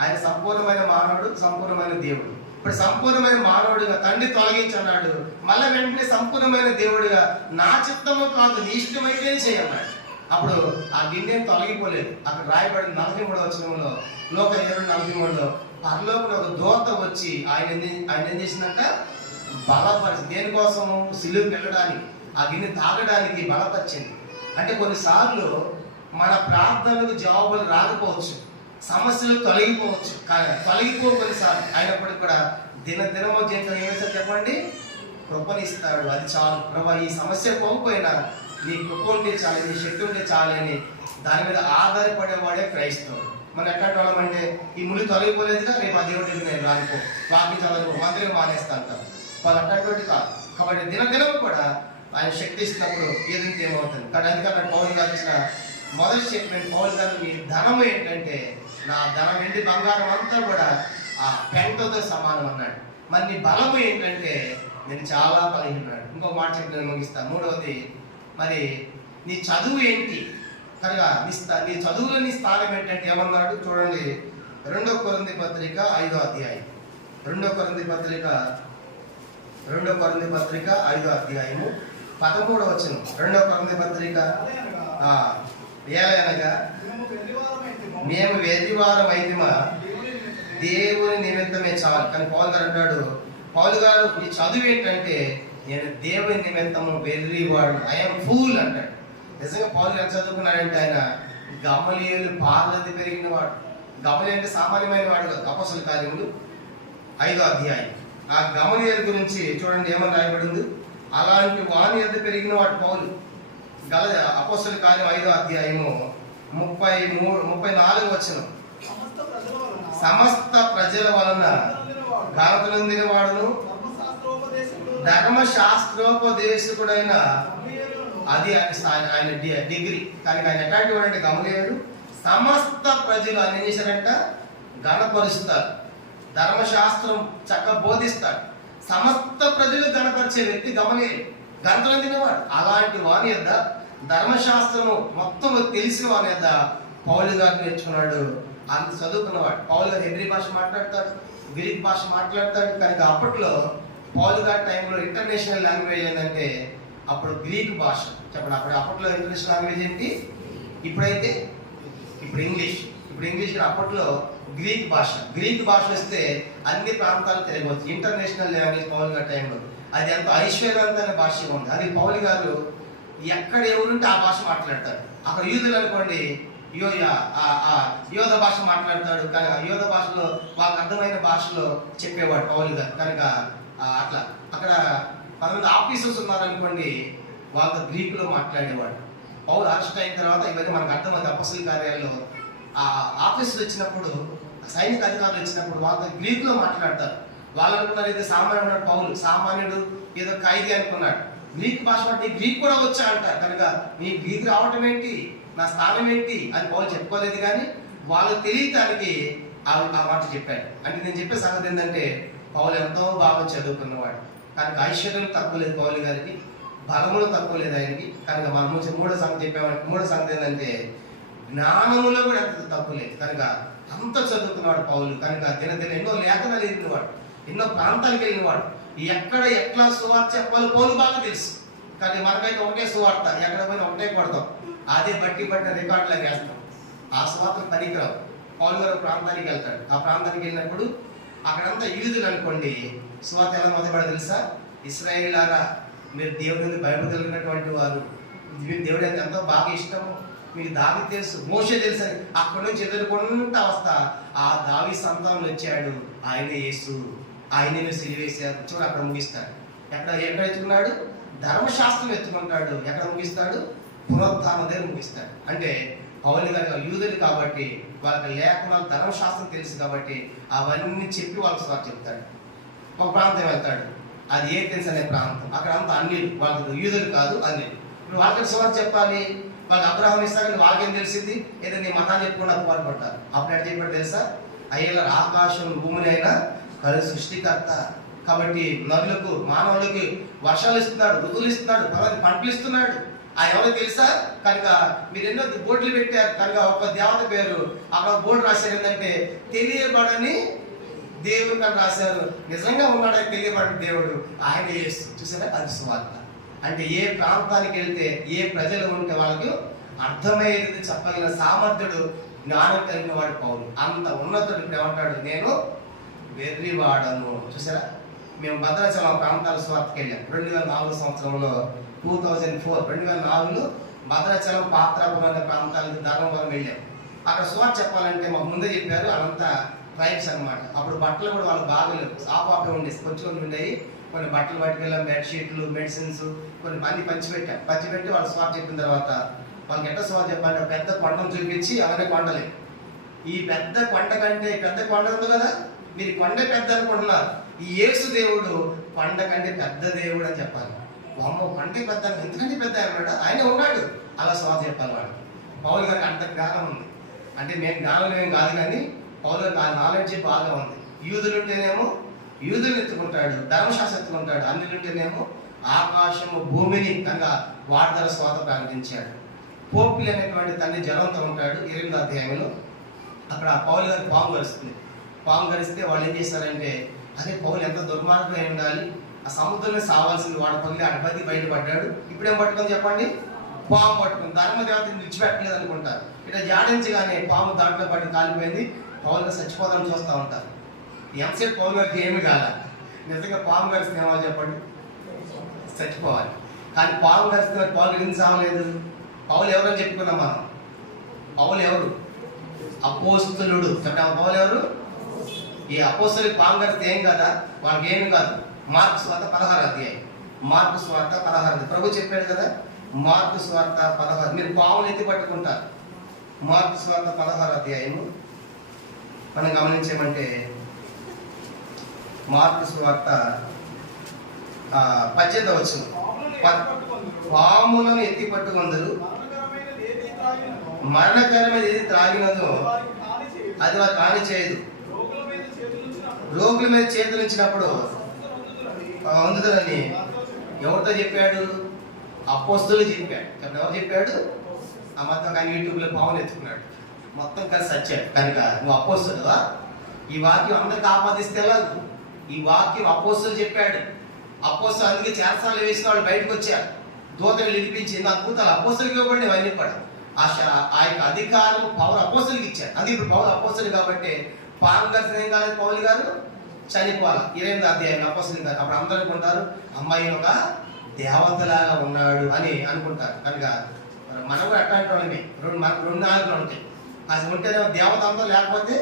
ఆయన సంపూర్ణమైన మానవుడు, సంపూర్ణమైన దేవుడు. ఇప్పుడు సంపూర్ణమైన మానవుడిగా తండ్రి తొలగించి అన్నాడు. మళ్ళీ వెంటనే సంపూర్ణమైన దేవుడిగా నా చిత్తము కాదు నీ ఇష్టమైతే చేయన్నాడు. అప్పుడు ఆ గిన్నె తొలగిపోలేదు. అక్కడ రాయబడిన 43వ వచనంలో, లోక 2:43లో, పరలోకంలో ఒక దూత వచ్చి ఆయన ఏం చేసిందంట? బలపరిచి. దేనికోసము? సిలువకి వెళ్ళడానికి, ఆ గిన్నె తాగడానికి బలపరిచింది. అంటే కొన్నిసార్లు మన ప్రార్థనలకు జవాబులు రాకపోవచ్చు, సమస్యలు తొలగిపోవచ్చు, కానీ కొన్నిసార్లు అయినప్పటికీ కూడా దినదినమో జీవితం ఏమైతే చెప్పండి, కృపనిస్తాడు. అది చాలు. ప్రభా, ఈ సమస్య పోకపోయినా నీ కృప ఉంటే చాలు, నీ శక్తి ఉంటే చాలు అని దాని మీద ఆధారపడేవాడే క్రైస్తవుడు. మనం ఎట్లాంటి వాళ్ళమంటే, ఈ ముళ్ళు తొలగిపోలేదుగా, రేపు ఆ దేవుడికి నేను రానిపో, వాకి చదువు మంత్రిగా మానేస్తా అంటారు. వాళ్ళు అట్లాంటి కాదు. కాబట్టి దినదినం కూడా ఆయన శక్తి ఇచ్చినప్పుడు ఏదంటే ఏమవుతుంది. కానీ అందుకని పౌలు గారు ఇచ్చిన మొదటి స్టేట్మెంట్, పౌలు గారు మీ ధనం ఏంటంటే, నా ధనం వెండి బంగారం అంతా కూడా ఆ పెంటతో సమానం అన్నాడు. మరి నీ బలము ఏంటంటే, నేను చాలా బలహీనున్నాడు. ఇంకో మాట చెప్పి నేను ముగిస్తాను. 3వది, మరి నీ చదువు ఏంటి? కనుక నీ చదువులో నీ స్థానం ఏంటంటే ఏమన్నాడు చూడండి. 2 కొరింథీ పత్రిక 5వ అధ్యాయం. 2 కొరింథీ పత్రిక 5వ అధ్యాయము 13వ వచనం. 2 కొరింథీ పత్రిక, ఏలయనగా మేము వెర్రివారం అయితిమా దేవుని నిమిత్తమే చాలు. కానీ పౌలు గారు అంటాడు, పౌలు గారు ఈ చదువు ఏంటంటే, నేను దేవుని నిమిత్తము వెర్రివాడు, ఐఎమ్ ఫూల్ అంటాడు. నిజంగా పౌలు గారు చదువుకున్నాడంటే, ఆయన గమలీయేలు పార్లది పెరిగిన వాడు. గమలీయేలు అంటే సామాన్యమైన వాడు కాదు. అపోస్తలుల కార్యములు 5వ అధ్యాయం. ఆ గమలీయేలు గురించి చూడండి ఏమని రాయబడింది. అలాంటి వాని ఎద్దు పెరిగిన వాడు పౌలు. అపోస్తలుల కార్యం 5వ అధ్యాయము 34వ వచనం. సమస్త ప్రజల వలన ఘనత నొందిన వాడును, ధర్మశాస్త్రోపదేశకుడైన, అది ఆయన డిగ్రీ. కానీ ఆయన ఎట్లాంటి వాడు అంటే గమలీయేలు సమస్త ప్రజలు ఆయన ఏం చేశారంట? గణపరుస్తారు, ధర్మశాస్త్రం చక్కగా బోధిస్తాడు. సమస్త ప్రజలు గణపరిచే వ్యక్తి గమలీయేలు, ఘనత నొందినవాడు. అలాంటి వాని యొద్ద ధర్మశాస్త్రము మొత్తం తెలిసిన వాని యొద్ద పౌలు గారు నేర్చుకున్నాడు. అంత చదువుకున్నవాడు. పౌలు గారు హెబ్రీ భాష మాట్లాడతాడు, గ్రీక్ భాష మాట్లాడతాడు. కనుక అప్పట్లో పౌలు గారి టైంలో ఇంటర్నేషనల్ లాంగ్వేజ్ ఏంటంటే అప్పుడు గ్రీక్ భాష. చెప్పండి, అప్పట్లో ఇంటర్నేషనల్ లాంగ్వేజ్ ఏంటి? ఇప్పుడు ఇంగ్లీష్. అప్పట్లో గ్రీక్ భాష వస్తే అన్ని ప్రాంతాలు తిరగవచ్చు. ఇంటర్నేషనల్ లాంగ్వేజ్ పౌలు గారి టైంలో అది ఎంతో ఐశ్వర్యవంతమైన భాషగా ఉంది. అది పౌలు గారు ఎక్కడ ఎవరుంటే ఆ భాష మాట్లాడతాడు. అక్కడ యూదులు అనుకోండి యోధ భాష మాట్లాడతాడు. కనుక యోధ భాషలో వాళ్ళకి అర్థమైన భాషలో చెప్పేవాడు పౌలు గారు. కనుక అట్లా అక్కడ 10 ఆఫీసర్స్ ఉన్నారనుకోండి, వాళ్ళతో గ్రీకులో మాట్లాడేవాడు. పౌలు అరెస్ట్ అయిన తర్వాత ఇవన్నీ మనకు అర్థమైంది. అపొస్తలుల కార్యాల్లో ఆ ఆఫీసులు వచ్చినప్పుడు, సైనిక అధికారులు వచ్చినప్పుడు వాళ్ళతో గ్రీకులో మాట్లాడతారు. వాళ్ళు అనుకున్నారు ఏదో సామాన్యుడు పౌలు, సామాన్యుడు ఏదో ఖైదీ అనుకున్నాడు. గ్రీక్ భాష అంటే గ్రీక్ కూడా వచ్చా అంటారు. కనుక నీ గ్రీక్ రావటం ఏంటి, నా స్థానం ఏంటి అని పౌలు చెప్పుకోలేదు. కానీ వాళ్ళకి తెలియటానికి ఆ మాట చెప్పాడు. అంటే నేను చెప్పే సంగతి ఏంటంటే, పౌలు ఎంతో బాగా చదువుకున్నవాడు. కనుక ఐశ్వర్యం తక్కువ లేదు పౌలు గారికి, బలములు తక్కువ లేదు ఆయనకి. కనుక మనం మూడో సంగతి చెప్పామంటే, మూడో సంగతి ఏంటంటే జ్ఞానములో కూడా ఎంత తక్కువ లేదు. కనుక అంత చదువుకున్నవాడు పౌలు. కనుక దినదిన ఎన్నో లేఖనాలు వెళ్ళినవాడు, ఎన్నో ప్రాంతాలకు వెళ్ళినవాడు. ఎక్కడ ఎట్లా సువార్త చెప్పాలో పౌలు బాగా తెలుసు. కానీ మనకైతే ఒకటే సువార్త, ఎక్కడ పోయినా ఒకటే కొడతాం, అదే బట్టి రికార్డులకు వేస్తాం. ఆ సువార్తలు పనికిరావు. పౌలు గారు ప్రాంతానికి వెళ్తాడు. ఆ ప్రాంతానికి వెళ్ళినప్పుడు అక్కడంతా యూదులు అనుకోండి, సువార్త ఎలా మొదలుపడ తెలుసా? ఇశ్రాయేలులారా, మీరు దేవుని బైబిల్ కలిగినటువంటి వారు, మీకు దేవుడు అంటే ఎంతో బాగా ఇష్టము, మీకు దావీదు తెలుసు, మోషే తెలుసు అని అక్కడి నుంచి ఎదుర్కొంటా వస్తా ఆ దావీదు సంతానం వచ్చాడు, ఆయనే యేసు, ఆయనే సిలువేశారు. చూడు అక్కడ ముగిస్తాడు. ఎక్కడ ఎత్తుకున్నాడు? ధర్మశాస్త్రం ఎత్తుకుంటాడు. ఎక్కడ ముగిస్తాడు? పునరుత్థానం దగ్గర ముగిస్తాడు. అంటే పౌలు గారు యూదులు కాబట్టి వాళ్ళకి లేఖనాలు ధర్మశాస్త్రం తెలుసు కాబట్టి అవన్నీ చెప్పి వాళ్ళకి స్వార్థ చెప్తాడు. ఒక ప్రాంతం వెళ్తాడు, అది ఏథెన్స్ అనే ప్రాంతం. అక్కడ అంతా అన్యులు, వాళ్ళకి యూదులు కాదు, అన్యులు. ఇప్పుడు వాళ్ళకి స్వార్థ చెప్పాలి, వాళ్ళకి అబ్రహాం ఇస్తారని వాళ్ళకేం తెలిసింది? ఏదో నీ మతాన్ని చెప్పుకుని అప్పులు పడతారు. అప్పుడు ఎట్లా చెప్పాడు తెలుసా? అయ్యేలా ఆకాశం భూమిని అయినా కలు సృష్టికర్త కాబట్టి నదులకు మానవులకి వర్షాలు ఇస్తున్నాడు, ఋతువులు ఇస్తున్నాడు, పంటలు ఇస్తున్నాడు. ఆ ఎవరో తెలుసా? కనుక మీరు ఎన్నో బోర్డులు పెట్టారు. కనుక ఒక దేవత పేరు అక్కడ బోర్డు రాశారు ఏంటంటే తెలియబడని దేవుడు అని రాశారు. నిజంగా ఉన్నాడని తెలియబడిన దేవుడు ఆయన యేసు. చూసారా? అది సువార్త. అంటే ఏ ప్రాంతానికి వెళ్తే ఏ ప్రజలు ఉంటే వాళ్ళకి అర్థమయ్యేది చెప్పగలిగిన సామర్థ్యుడు, జ్ఞానం కలిగిన వాడు పౌలు. అంత ఉన్నతుడు ఏమంటాడు? నేను వెర్రివాడను. చూసారా? మేము భద్రాచలం ప్రాంతాల స్వార్థకి వెళ్ళాం 2004 సంవత్సరంలో. 2004లో భద్రాచలం, పాత్రాపురం అనే ప్రాంతాలకు ధర్మవరం వెళ్ళాం. అక్కడ స్వార్థ చెప్పాలంటే మాకు ముందే చెప్పారు, అదంతా ట్రైబ్స్ అనమాట. అప్పుడు బట్టలు కూడా వాళ్ళకి బాగలేవు, ఆపాపే ఉండేది, కొంచెం ఉండేవి. కొన్ని బట్టలు పట్టుకెళ్ళాం, బెడ్షీట్లు, మెడిసిన్స్ కొన్ని మంది పంచిపెట్టి వాళ్ళు స్వార్థ చెప్పిన తర్వాత వాళ్ళకి ఎట్లా స్వార్థ చెప్పాలంటే పెద్ద కొండను చూపించి అవన్నీ కొండలేదు. ఈ పెద్ద కొండ కంటే పెద్ద కొండ ఉంది కదా, మీరు కొండ పెద్ద అనుకుంటున్నారు, ఈ యేసు దేవుడు కొండ కంటే పెద్ద దేవుడు అని చెప్పాలి. అమ్మ కొండ పెద్ద, ఎందుకంటే పెద్ద అన్నాడు, ఆయన ఉన్నాడు. అలా స్వార్థ చెప్పాలి వాడు. పౌలు గారికి అంత జ్ఞానం ఉంది. అంటే మేము జ్ఞానం ఏం కాదు, కానీ పౌలు గారికి ఆ నాలెడ్జ్ బాగా ఉంది. యూదులు ఉంటేనేమో యూదులు ఎత్తుకుంటాడు, ధర్మశాస్త్రం ఎత్తుకుంటాడు. అన్నిలుంటేనేమో ఆకాశము భూమిని కనుక వార్తల స్వాత ప్రకటించాడు. పోపులు అనేటువంటి తండ్రి జనంతో ఉంటాడు. 8వ అధ్యాయంలో అక్కడ పౌలు గారి పాము గరుస్తుంది. పాము గరిస్తే వాళ్ళు ఏం చేస్తారంటే, అదే పౌలు ఎంత దుర్మార్గం ఉండాలి, ఆ సముద్రంలో సావాల్సింది వాడు పగిలి అడ్పతి బయటపడ్డాడు. ఇప్పుడేం పట్టుకొని చెప్పండి? పాము పట్టుకుని ధర్మదేవతని విడిచిపెట్టలేదు అనుకుంటారు. ఇట్లా జాడించగానే పాము దాంట్లో పడి కాలిపోయింది. పౌలు చచ్చిపోదామని చూస్తూ ఉంటారు. ఎంతసేపు పౌలు గారికి ఏమి కాల. నిజంగా పాము గరిస్తే ఏమో చెప్పండి? చచ్చిపోవాలి. కానీ పాము గరిస్తే పౌలు ఎందుకు సావలేదు? పౌలు ఎవరని చెప్పుకున్నాం మనం? పౌలు ఎవరు? అపోస్తలుడు. పౌలు ఎవరు? ఈ అపోస్తలుడికి పాము గరిస్తే ఏం కదా, వాళ్ళకి ఏమి కాదు. మార్కు స్వార్త 16వ అధ్యాయం. మార్కు స్వార్త 16. ప్రభు చెప్పాడు కదా, మార్కు స్వార్త 16. మీరు పాములు ఎత్తి పట్టుకుంటారు. మార్కు స్వార్త 16వ అధ్యాయము మనం గమనించామంటే, మార్కు స్వార్త 18వ వచనం. పాములను ఎత్తి పట్టుకొందరు, మరణకరమైన ఏది త్రాగినదో అది వారు కాని చేయదు. రోగుల మీద చేతులు ఉంచినప్పుడు అందుదని ఎవరితో చెప్పాడు? అపోస్తలులు చెప్పాడు. ఎవరు చెప్పాడు? ఆ మొత్తం కానీ యూట్యూబ్లో పావులు ఎత్తుకున్నాడు, మొత్తం కలిసి వచ్చాడు. కనుక నువ్వు అపోస్తలువా? ఈ వాక్యం అందరికి ఆపాదిస్తే ఈ వాక్యం అపోస్తలు చెప్పాడు. అపోస్తలు అందుకే చేరసాలు వేసిన వాళ్ళు బయటకు వచ్చారు. దూతలు విడిపించి అద్భుతాలు అపోస్తలుకి ఇవ్వబడి ఇవన్నీ కూడా ఆ యొక్క అధికారం పౌరు అపోస్తలుకి ఇచ్చారు. అది ఇప్పుడు పౌరు అపోస్తలు కాబట్టి పాము గరిసిన ఏం కాలేదు, పౌలు గారు చనిపోవాలి. 8వ అధ్యాయం అపోస్తలులు గారు. అప్పుడు అందరూ అనుకుంటారు, అమ్మాయి ఒక దేవతలాగా ఉన్నాడు అని అనుకుంటారు. కనుక మనం కూడా అట్లాంటి వాళ్ళమే. రెండు నాలుగులు ఉంటాయి. అది ఉంటేనేమో దేవత అంతా, లేకపోతే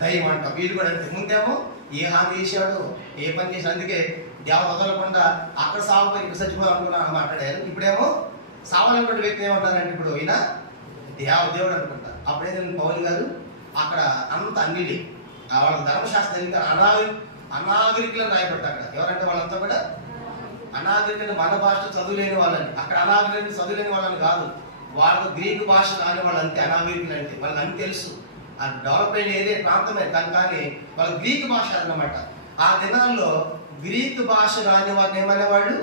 దైవం అంటాం. వీళ్ళు కూడా అంతే. ముందేమో ఏ హాని చేశాడు, ఏ పని చేశాడు, అందుకే దేవత వదలకుండా అక్కడ సాగుపోయి ఇక్కడ చచ్చిపోవాలనుకున్నా మాట్లాడారు. ఇప్పుడేమో సావాలనుకున్న వ్యక్తి ఏమంటారంటే ఇప్పుడు ఈయన దేవుడు అనుకుంటారు. అప్పుడేంటంటే పౌలు గారు అక్కడ అంత అన్నిటి వాళ్ళ ధర్మశాస్త్రం అనాగరికులను రాయబడతారు అక్కడ. ఎవరంటే వాళ్ళంతా కూడా అనాగరికులు, మన భాష చదువులేని వాళ్ళని. అక్కడ అనాగరికులు చదువులేని వాళ్ళని కాదు, వాళ్ళకు గ్రీకు భాష కాని వాళ్ళు అంతే అనాగరికులు అంటే. వాళ్ళకి అన్ని తెలుసు, ఆ డెవలప్మెంట్ ఏదే ప్రాంతమే కానీ వాళ్ళ గ్రీకు భాష అన్నమాట. ఆ దినాల్లో గ్రీకు భాష రాని వారిని ఏమనేవాళ్ళు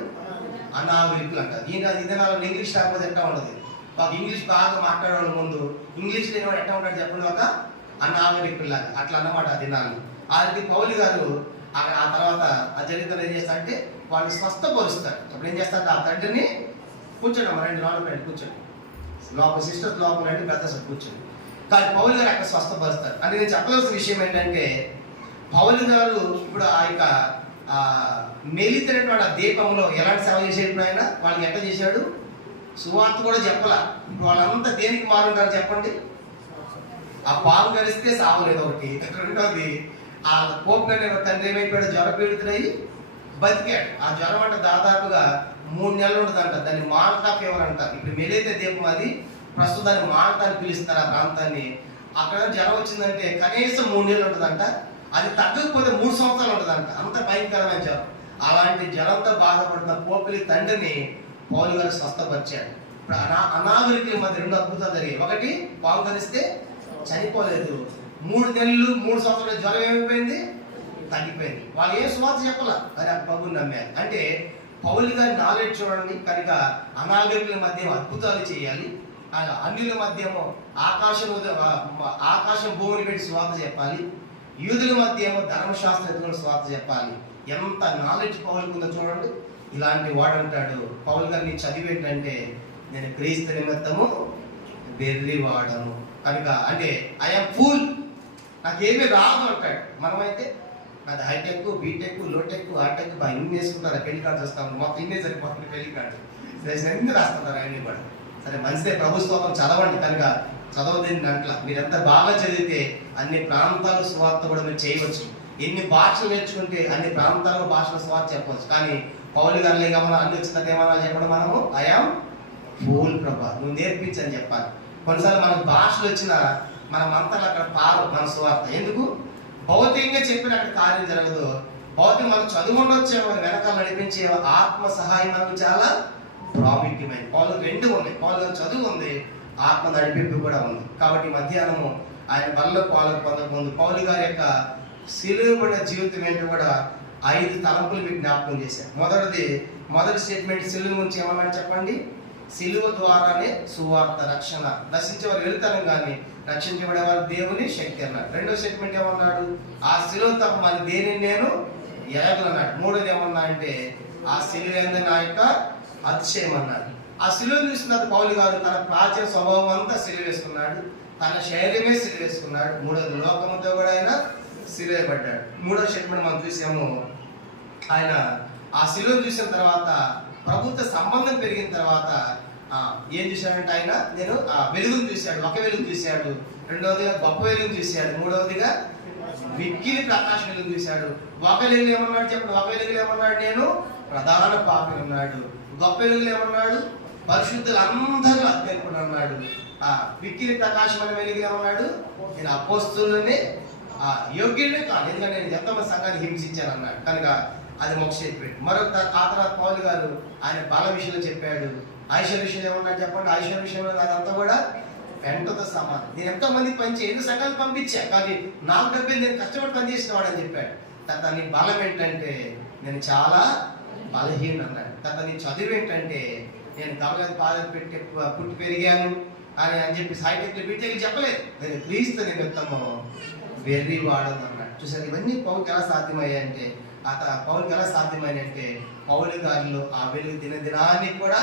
అనాగరికులు అంటారు. ఈ దినాల్లో ఇంగ్లీష్ రాకపోతే ఎట్లా ఉండదు. మాకు ఇంగ్లీష్ బాగా మాట్లాడేవాళ్ళ ముందు ఇంగ్లీష్ లేని వాడు ఎట్లా ఉంటాడు చెప్పండి, ఒక అనాగరికుల్లాగా అట్లా అన్నమాట ఆ దినాలు. అది పౌలు గారు ఆ తర్వాత ఆ చరిత్రలో ఏం చేస్తారంటే వాళ్ళు స్వస్థపరుస్తారు. అప్పుడు ఏం చేస్తారు, ఆ తండ్రిని కూర్చోండి, మా 2 రోజుల పెట్టి కూర్చోండి, లోపల సిస్టర్స్ లోపల అంటే పెద్ద కూర్చోండి. కానీ పౌలు గారు అక్కడ స్వస్థపరుస్తారు. అని నేను చెప్పవలసిన విషయం ఏంటంటే, పౌలు గారు ఇప్పుడు ఆ యొక్క మెలితినటువంటి ఆ దీపంలో ఎలాంటి సేవ చేసేటప్పుడు ఆయన వాళ్ళకి ఎట్లా చేశాడు, సువార్త కూడా చెప్పాల. ఇప్పుడు వాళ్ళంతా దేనికి మారుంటారు చెప్పండి, ఆ పాము కలిస్తే సావలేదు ఒకటి, రెండోది ఆ కోపం తండ్రి ఏమైపోయాడు, జ్వరం పీడితుడయి బతికాడు. ఆ జ్వరం అంటే దాదాపుగా 3 నెలలు ఉంటుందంట. దాన్ని మాల్టా ఫీవర్ అంటారు. ఇప్పుడు మెలితే దీపం అది ప్రస్తుతం దాన్ని మాల్టా అని పిలుస్తారు ఆ ప్రాంతాన్ని. అక్కడ జ్వరం వచ్చిందంటే కనీసం 3 నెలలు ఉంటుందంట. అది తగ్గకపోతే 3 సంవత్సరాలు ఉంటుందంట. అంత భయంకరమైన జ్వరం. అలాంటి జ్వరంతో బాధపడుతున్న పోపిలి తండ్రిని పౌలు గారు స్వస్థపరిచాడు. ఇప్పుడు అనాగరికుల మధ్య 2 అద్భుతాలు జరిగాయి. ఒకటి, పాము కరిస్తే చనిపోలేదు. 3 నెలలు 3 సంవత్సరాల జ్వరం ఏమైపోయింది, తగ్గిపోయింది. వాళ్ళు ఏం సువార్త చెప్పాల, కానీ ఆ ప్రభుని నమ్మారు. అంటే పౌలు గారి నాలెడ్జ్ చూడండి. కనుక అనాగరికుల మధ్య అద్భుతాలు చేయాలి, అన్యుల మధ్యేమో ఆకాశం భూమిని పెట్టి సువార్త చెప్పాలి, యూదుల మధ్య ఏమో ధర్మశాస్త్ర సువార్త చెప్పాలి. ఎంత నాలెడ్జ్ పౌలుకు ఉందో చూడండి. ఇలాంటి వాడు అంటాడు పౌలు గారిని చదివేంటంటే, నేను క్రీస్తు నిమిత్తము బెర్రి వాడను కనుక, అంటే ఐఎమ్ ఫూల్, నాకేమీ రాదు అంటాడు. మనమైతే నాది హైటెక్, బీటెక్, లోటెక్, ఆటెక్ ఇన్ని వేసుకుంటారు. పెళ్లి కార్డు వస్తాము, మొత్తం ఇన్నే సరిపోతుంది. పెళ్లి కార్డు అన్ని రాస్తుంటారు అన్ని కూడా. సరే మంచిదే, ప్రభుత్వం చదవండి. కనుక చదవదేని దాంట్లో మీరు ఎంత బాగా చదివితే అన్ని ప్రాంతాల స్వార్థ కూడా మీరు చేయవచ్చు. ఎన్ని భాషలు నేర్చుకుంటే అన్ని ప్రాంతాల భాషల స్వార్థ చెప్పవచ్చు. కానీ పౌలు గారు ఏమన్నా అన్ని వచ్చిందంటే ఏమన్నా చెప్పడం, మనము ఐఎమ్ ఫూల్ ప్రభా, నువ్వు నేర్పించని చెప్పాలి. కొన్నిసార్లు మనకు భాషలు వచ్చినా మన మంతలు అక్కడ పారు మన స్వార్థ. ఎందుకు, భౌతికంగా చెప్పిన అక్కడ కార్యం జరగదు. భౌతిక మనం చదువు ఉండొచ్చేమో, వెనకాల నడిపించే ఆత్మ సహాయం మనకు చాలా ప్రాముఖ్యమైనది. పౌలు 2 ఉన్నాయి. పౌలు గారు చదువు ఉంది, ఆత్మ నడిపింపు కూడా ఉంది. కాబట్టి మధ్యాహ్నము ఆయన వల్ల పాలు పొందకముందు పౌలు గారి యొక్క సిలువబడిన జీవితం ఏంటో కూడా 5 తలంపులు మీకు జ్ఞాపకం చేశారు. మొదటి స్టేట్మెంట్ సిలువ గురించి ఏమన్నా చెప్పండి, సిలువ ద్వారానే సువార్త రక్షణ, నశించేవారు వెళ్తాను కానీ రక్షించబడేవారు దేవుని శక్తి అన్నాడు. రెండో స్టేట్మెంట్ ఏమన్నాడు, ఆ సిలువ తప్ప మరి దేనిని నేను ఎరగలన్నాడు. మూడోది ఏమన్నా అంటే, ఆ సిలువ ఏంది నా యొక్క అతిశయం అన్నాడు. ఆ సిలువ చూసిన పౌలు గారు తన ప్రాచీన స్వభావం అంతా సిలువ వేసుకున్నాడు, తన శరీరమే సిలువ వేసుకున్నాడు. మూడోది లోకముతో కూడా ఆయన సిలువబడ్డాడు. మూడో స్టేట్మెంట్ మనం చూసాము, ఆయన ఆ సిలువ చూసిన తర్వాత ప్రభుత్వ సంబంధం పెరిగిన తర్వాత ఏం చూశాడంటే ఆయన, నేను ఆ వెలుగును చూశాడు, ఒక వెలుగు చూశాడు. రెండవదిగా గొప్ప వెలుగు చూశాడు. మూడవదిగా మిక్కిలి ప్రకాశ వెలుగు చూశాడు. ఒక వెలుగులు ఏమన్నాడు చెప్పండి, ఒక వెలుగులు ఏమన్నాడు, నేను ప్రధాన పాపి అన్నాడు. గొప్ప వెలుగులు ఏమన్నాడు, పరిశుద్ధులందరూ అత్యల్పుడు అన్నాడు. మిక్కిలి ప్రకాశం అనే వెలుగులు ఏమన్నాడు, నేను అపోస్తులని యోగ్యుడిని కాదు, ఎందుకంటే నేను ఎంతమంది సంఘాన్ని హింసించాను అన్నాడు. కనుక అది మొక్క చెప్పాడు. మరొక ఆ తర్వాత పౌలు గారు ఆయన బల విషయంలో చెప్పాడు. ఐశ్వర్య విషయంలో ఏమన్నా చెప్పండి, ఐశ్వర్య విషయంలో అదంతా కూడా వెంటతో సమానం. నేను ఎంతో మందికి పనిచే 2 సంఘాలు పంపించా, కానీ నాకు డబ్బులు నేను కష్టపడి పనిచేసిన వాడు అని చెప్పాడు. తర్వాత నీ బలం ఏంటంటే నేను చాలా బలహీన అన్నాడు. తర్వాత నీ చదువు ఏంటంటే నేను గమగది పాదలు పెట్టి పుట్టి పెరిగాను అని చెప్పి హైటెక్ బీటెక్ చెప్పలేదు. నేను క్రీస్తు నిమిత్తము వెర్రి వాడను అన్నాడు. చూసారు, ఇవన్నీ పౌరుకి ఎలా సాధ్యమయ్యాయంటే, పౌరుకి ఎలా సాధ్యమైనంటే పౌలు గారిలో ఆ వెలుగు దినానికి కూడా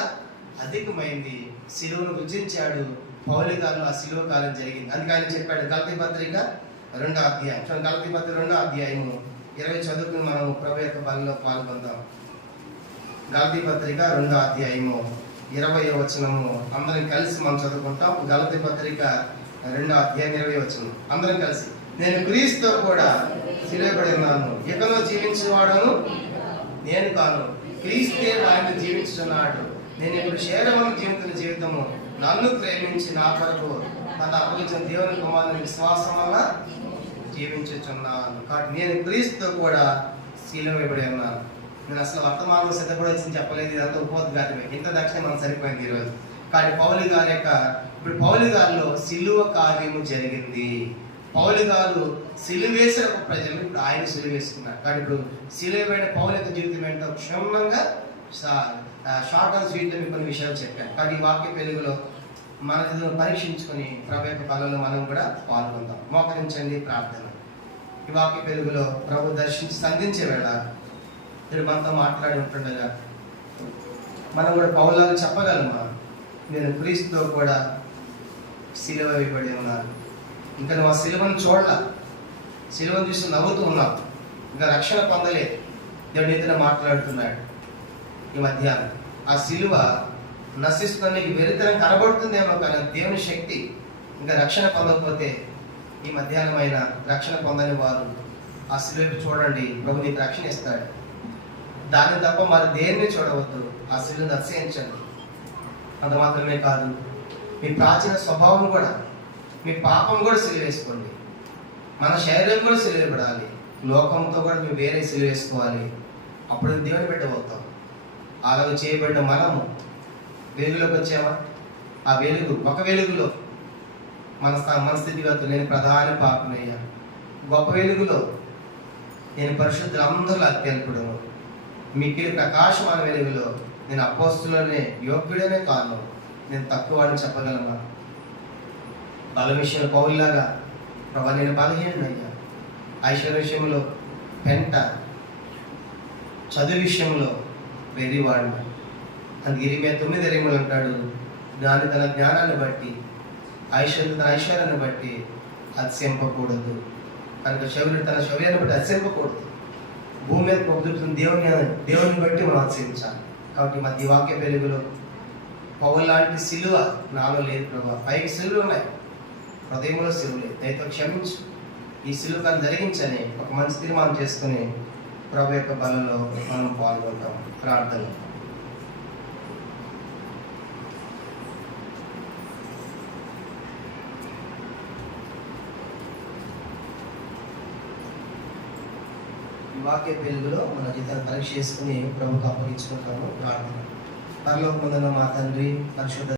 అధికమైంది. సిలువను రుచించాడు. పౌలు గారిలో ఆ సిలువ కాలం జరిగింది. అందుకే ఆయన చెప్పాడు, గలతీ పత్రిక 2వ అధ్యాయం, గలతీ పత్రిక 2వ అధ్యాయము 20 చదువుకుని మనం ప్రభు యొక్క బలిలో పాల్గొందాం. గలతీ పత్రిక 2వ అధ్యాయము 20వ వచనము అందరం కలిసి మనం చదువుకుంటాం. గలతీ పత్రిక 2వ అధ్యాయం 20వ వచనం అందరం కలిసి. నేను క్రీస్తుతో కూడా సిలువబడి ఉన్నాను, ఇకను జీవించేవాడను నేను కాను, క్రీస్తే ఆయన జీవించుతున్నాడు. నేను ఇప్పుడు శరీరమును జీవితున్న జీవితము నన్ను ప్రేమించి నా కొరకు తన అప్పగించిన దేవుని కుమారుని విశ్వాసం వల్ల జీవించుచున్నాను. కాబట్టి నేను క్రీస్తుతో కూడా సిలువబడి ఉన్నాను. నేను అసలు వర్తమానం సిద్ధపడాల్సింది చెప్పలేదు, ఇదంతా ఉపోద్ఘాతమే. ఇంత దక్షిణ మనం సరిపోయింది ఈరోజు. కాబట్టి ఇప్పుడు పౌలు గారిలో సిలువ కార్యము జరిగింది. పౌలు గారు సిలువేసిన ఒక ప్రజలు ఇప్పుడు ఆయన సిలువేస్తున్నారు. కానీ ఇప్పుడు సిలువైన పౌలు యొక్క జీవితం ఏంటో క్షుణ్ణంగా షార్ట్ అండ్ స్వీట్ మీకు కొన్ని విషయాలు చెప్పాను. కానీ ఈ వాక్య వెలుగులో మన పరీక్షించుకొని ప్రభు యొక్క బలంలో మనం కూడా పాల్గొందాం. మోకరించండి, ప్రార్థన. ఈ వాక్య వెలుగులో ప్రభు దర్శించి సంధించే వేళ మీరు మనతో మాట్లాడి ఉంటుండగా మనం కూడా పౌలాలు చెప్పగలమా, నేను క్రీస్తుతో కూడా సిలువ వేయబడి ఉన్నాను, ఇంకా నువ్వు ఆ సిలువను చూడాల, సిలువను చూసి నవ్వుతూ ఉన్నావు, ఇంకా రక్షణ పొందలేదు. దేవుడు నీతో మాట్లాడుతున్నాడు ఈ మధ్యాహ్నం. ఆ సిలువ నశిస్తున్న నీకు వెరితనం కనబడుతుందేమో, కానీ దేవుని శక్తి. ఇంకా రక్షణ పొందకపోతే ఈ మధ్యాహ్నమైన రక్షణ పొందని వారు ఆ సిలువ చూడండి, ప్రభు నీకు రక్షణ ఇస్తాడు. దాన్ని తప్ప మరి దేన్ని చూడవద్దు, ఆ సిలువను అతిశయించండి. అంత మాత్రమే కాదు, మీ ప్రాచీన స్వభావం కూడా, మీ పాపం కూడా సిలువేసుకోండి. మన శరీరం కూడా సిలువేయబడాలి, లోకంతో కూడా మేము వేరే సిలువేసుకోవాలి. అప్పుడు దేవుని పెట్టబోతాం. అలాగ చేయబడిన మనము వెలుగులోకి వచ్చామా? ఆ వెలుగు, ఒక వెలుగులో మన స్థితిగతులు, నేను ప్రధాన పాపనయ్యా. గొప్ప వెలుగులో నేను పరిశుద్ధులందరూ అత్యల్పుడును, మిక్కిలి ప్రకాశమైన వెలుగులో నేను అపోస్తులనే యోగ్యుడనే కాను, నేను తక్కువ అని చెప్పగలమా? బల విషయంలో పౌరులాగా ప్రభా నేను బలహీనయ్యా, ఐశ్వర్య విషయంలో పెంట, చదువు విషయంలో వెర్రివాడు. అందుకే ఇరిమియా 9:8 అంటాడు, జ్ఞాని తన జ్ఞానాన్ని బట్టి, ఐశ్వర్యం తన ఐశ్వర్యాన్ని బట్టి అతిశయింపకూడదు. కనుక శౌర్యుడు తన శౌర్యాన్ని బట్టి అతిశయింపకూడదు. భూమి మీద పొందుతున్న దేవుని బట్టి మనం అతిశయించాలి. కాబట్టి మధ్య వాక్య వెలుగులో పౌలు లాంటి సిలువ నాలో లేదు ప్రభా. పైకి సిలువలు ఉన్నాయి, హృదయంలో సిలువ లేదు. దయతో క్షమించు, ఈ సిలువను జరిగించని ఒక మంచి తీర్మానం చేసుకుని ప్రభు యొక్క బలంలో మనం పాల్గొంటాం. ప్రార్థన. వాక్య వెలుగులో మన జీవితాన్ని పరీక్ష చేసుకుని ప్రభుకు అప్పగించుకుంటాము. ప్రార్థన. పరలోకమందున్న మా తండ్రి, పరిశుద్ధ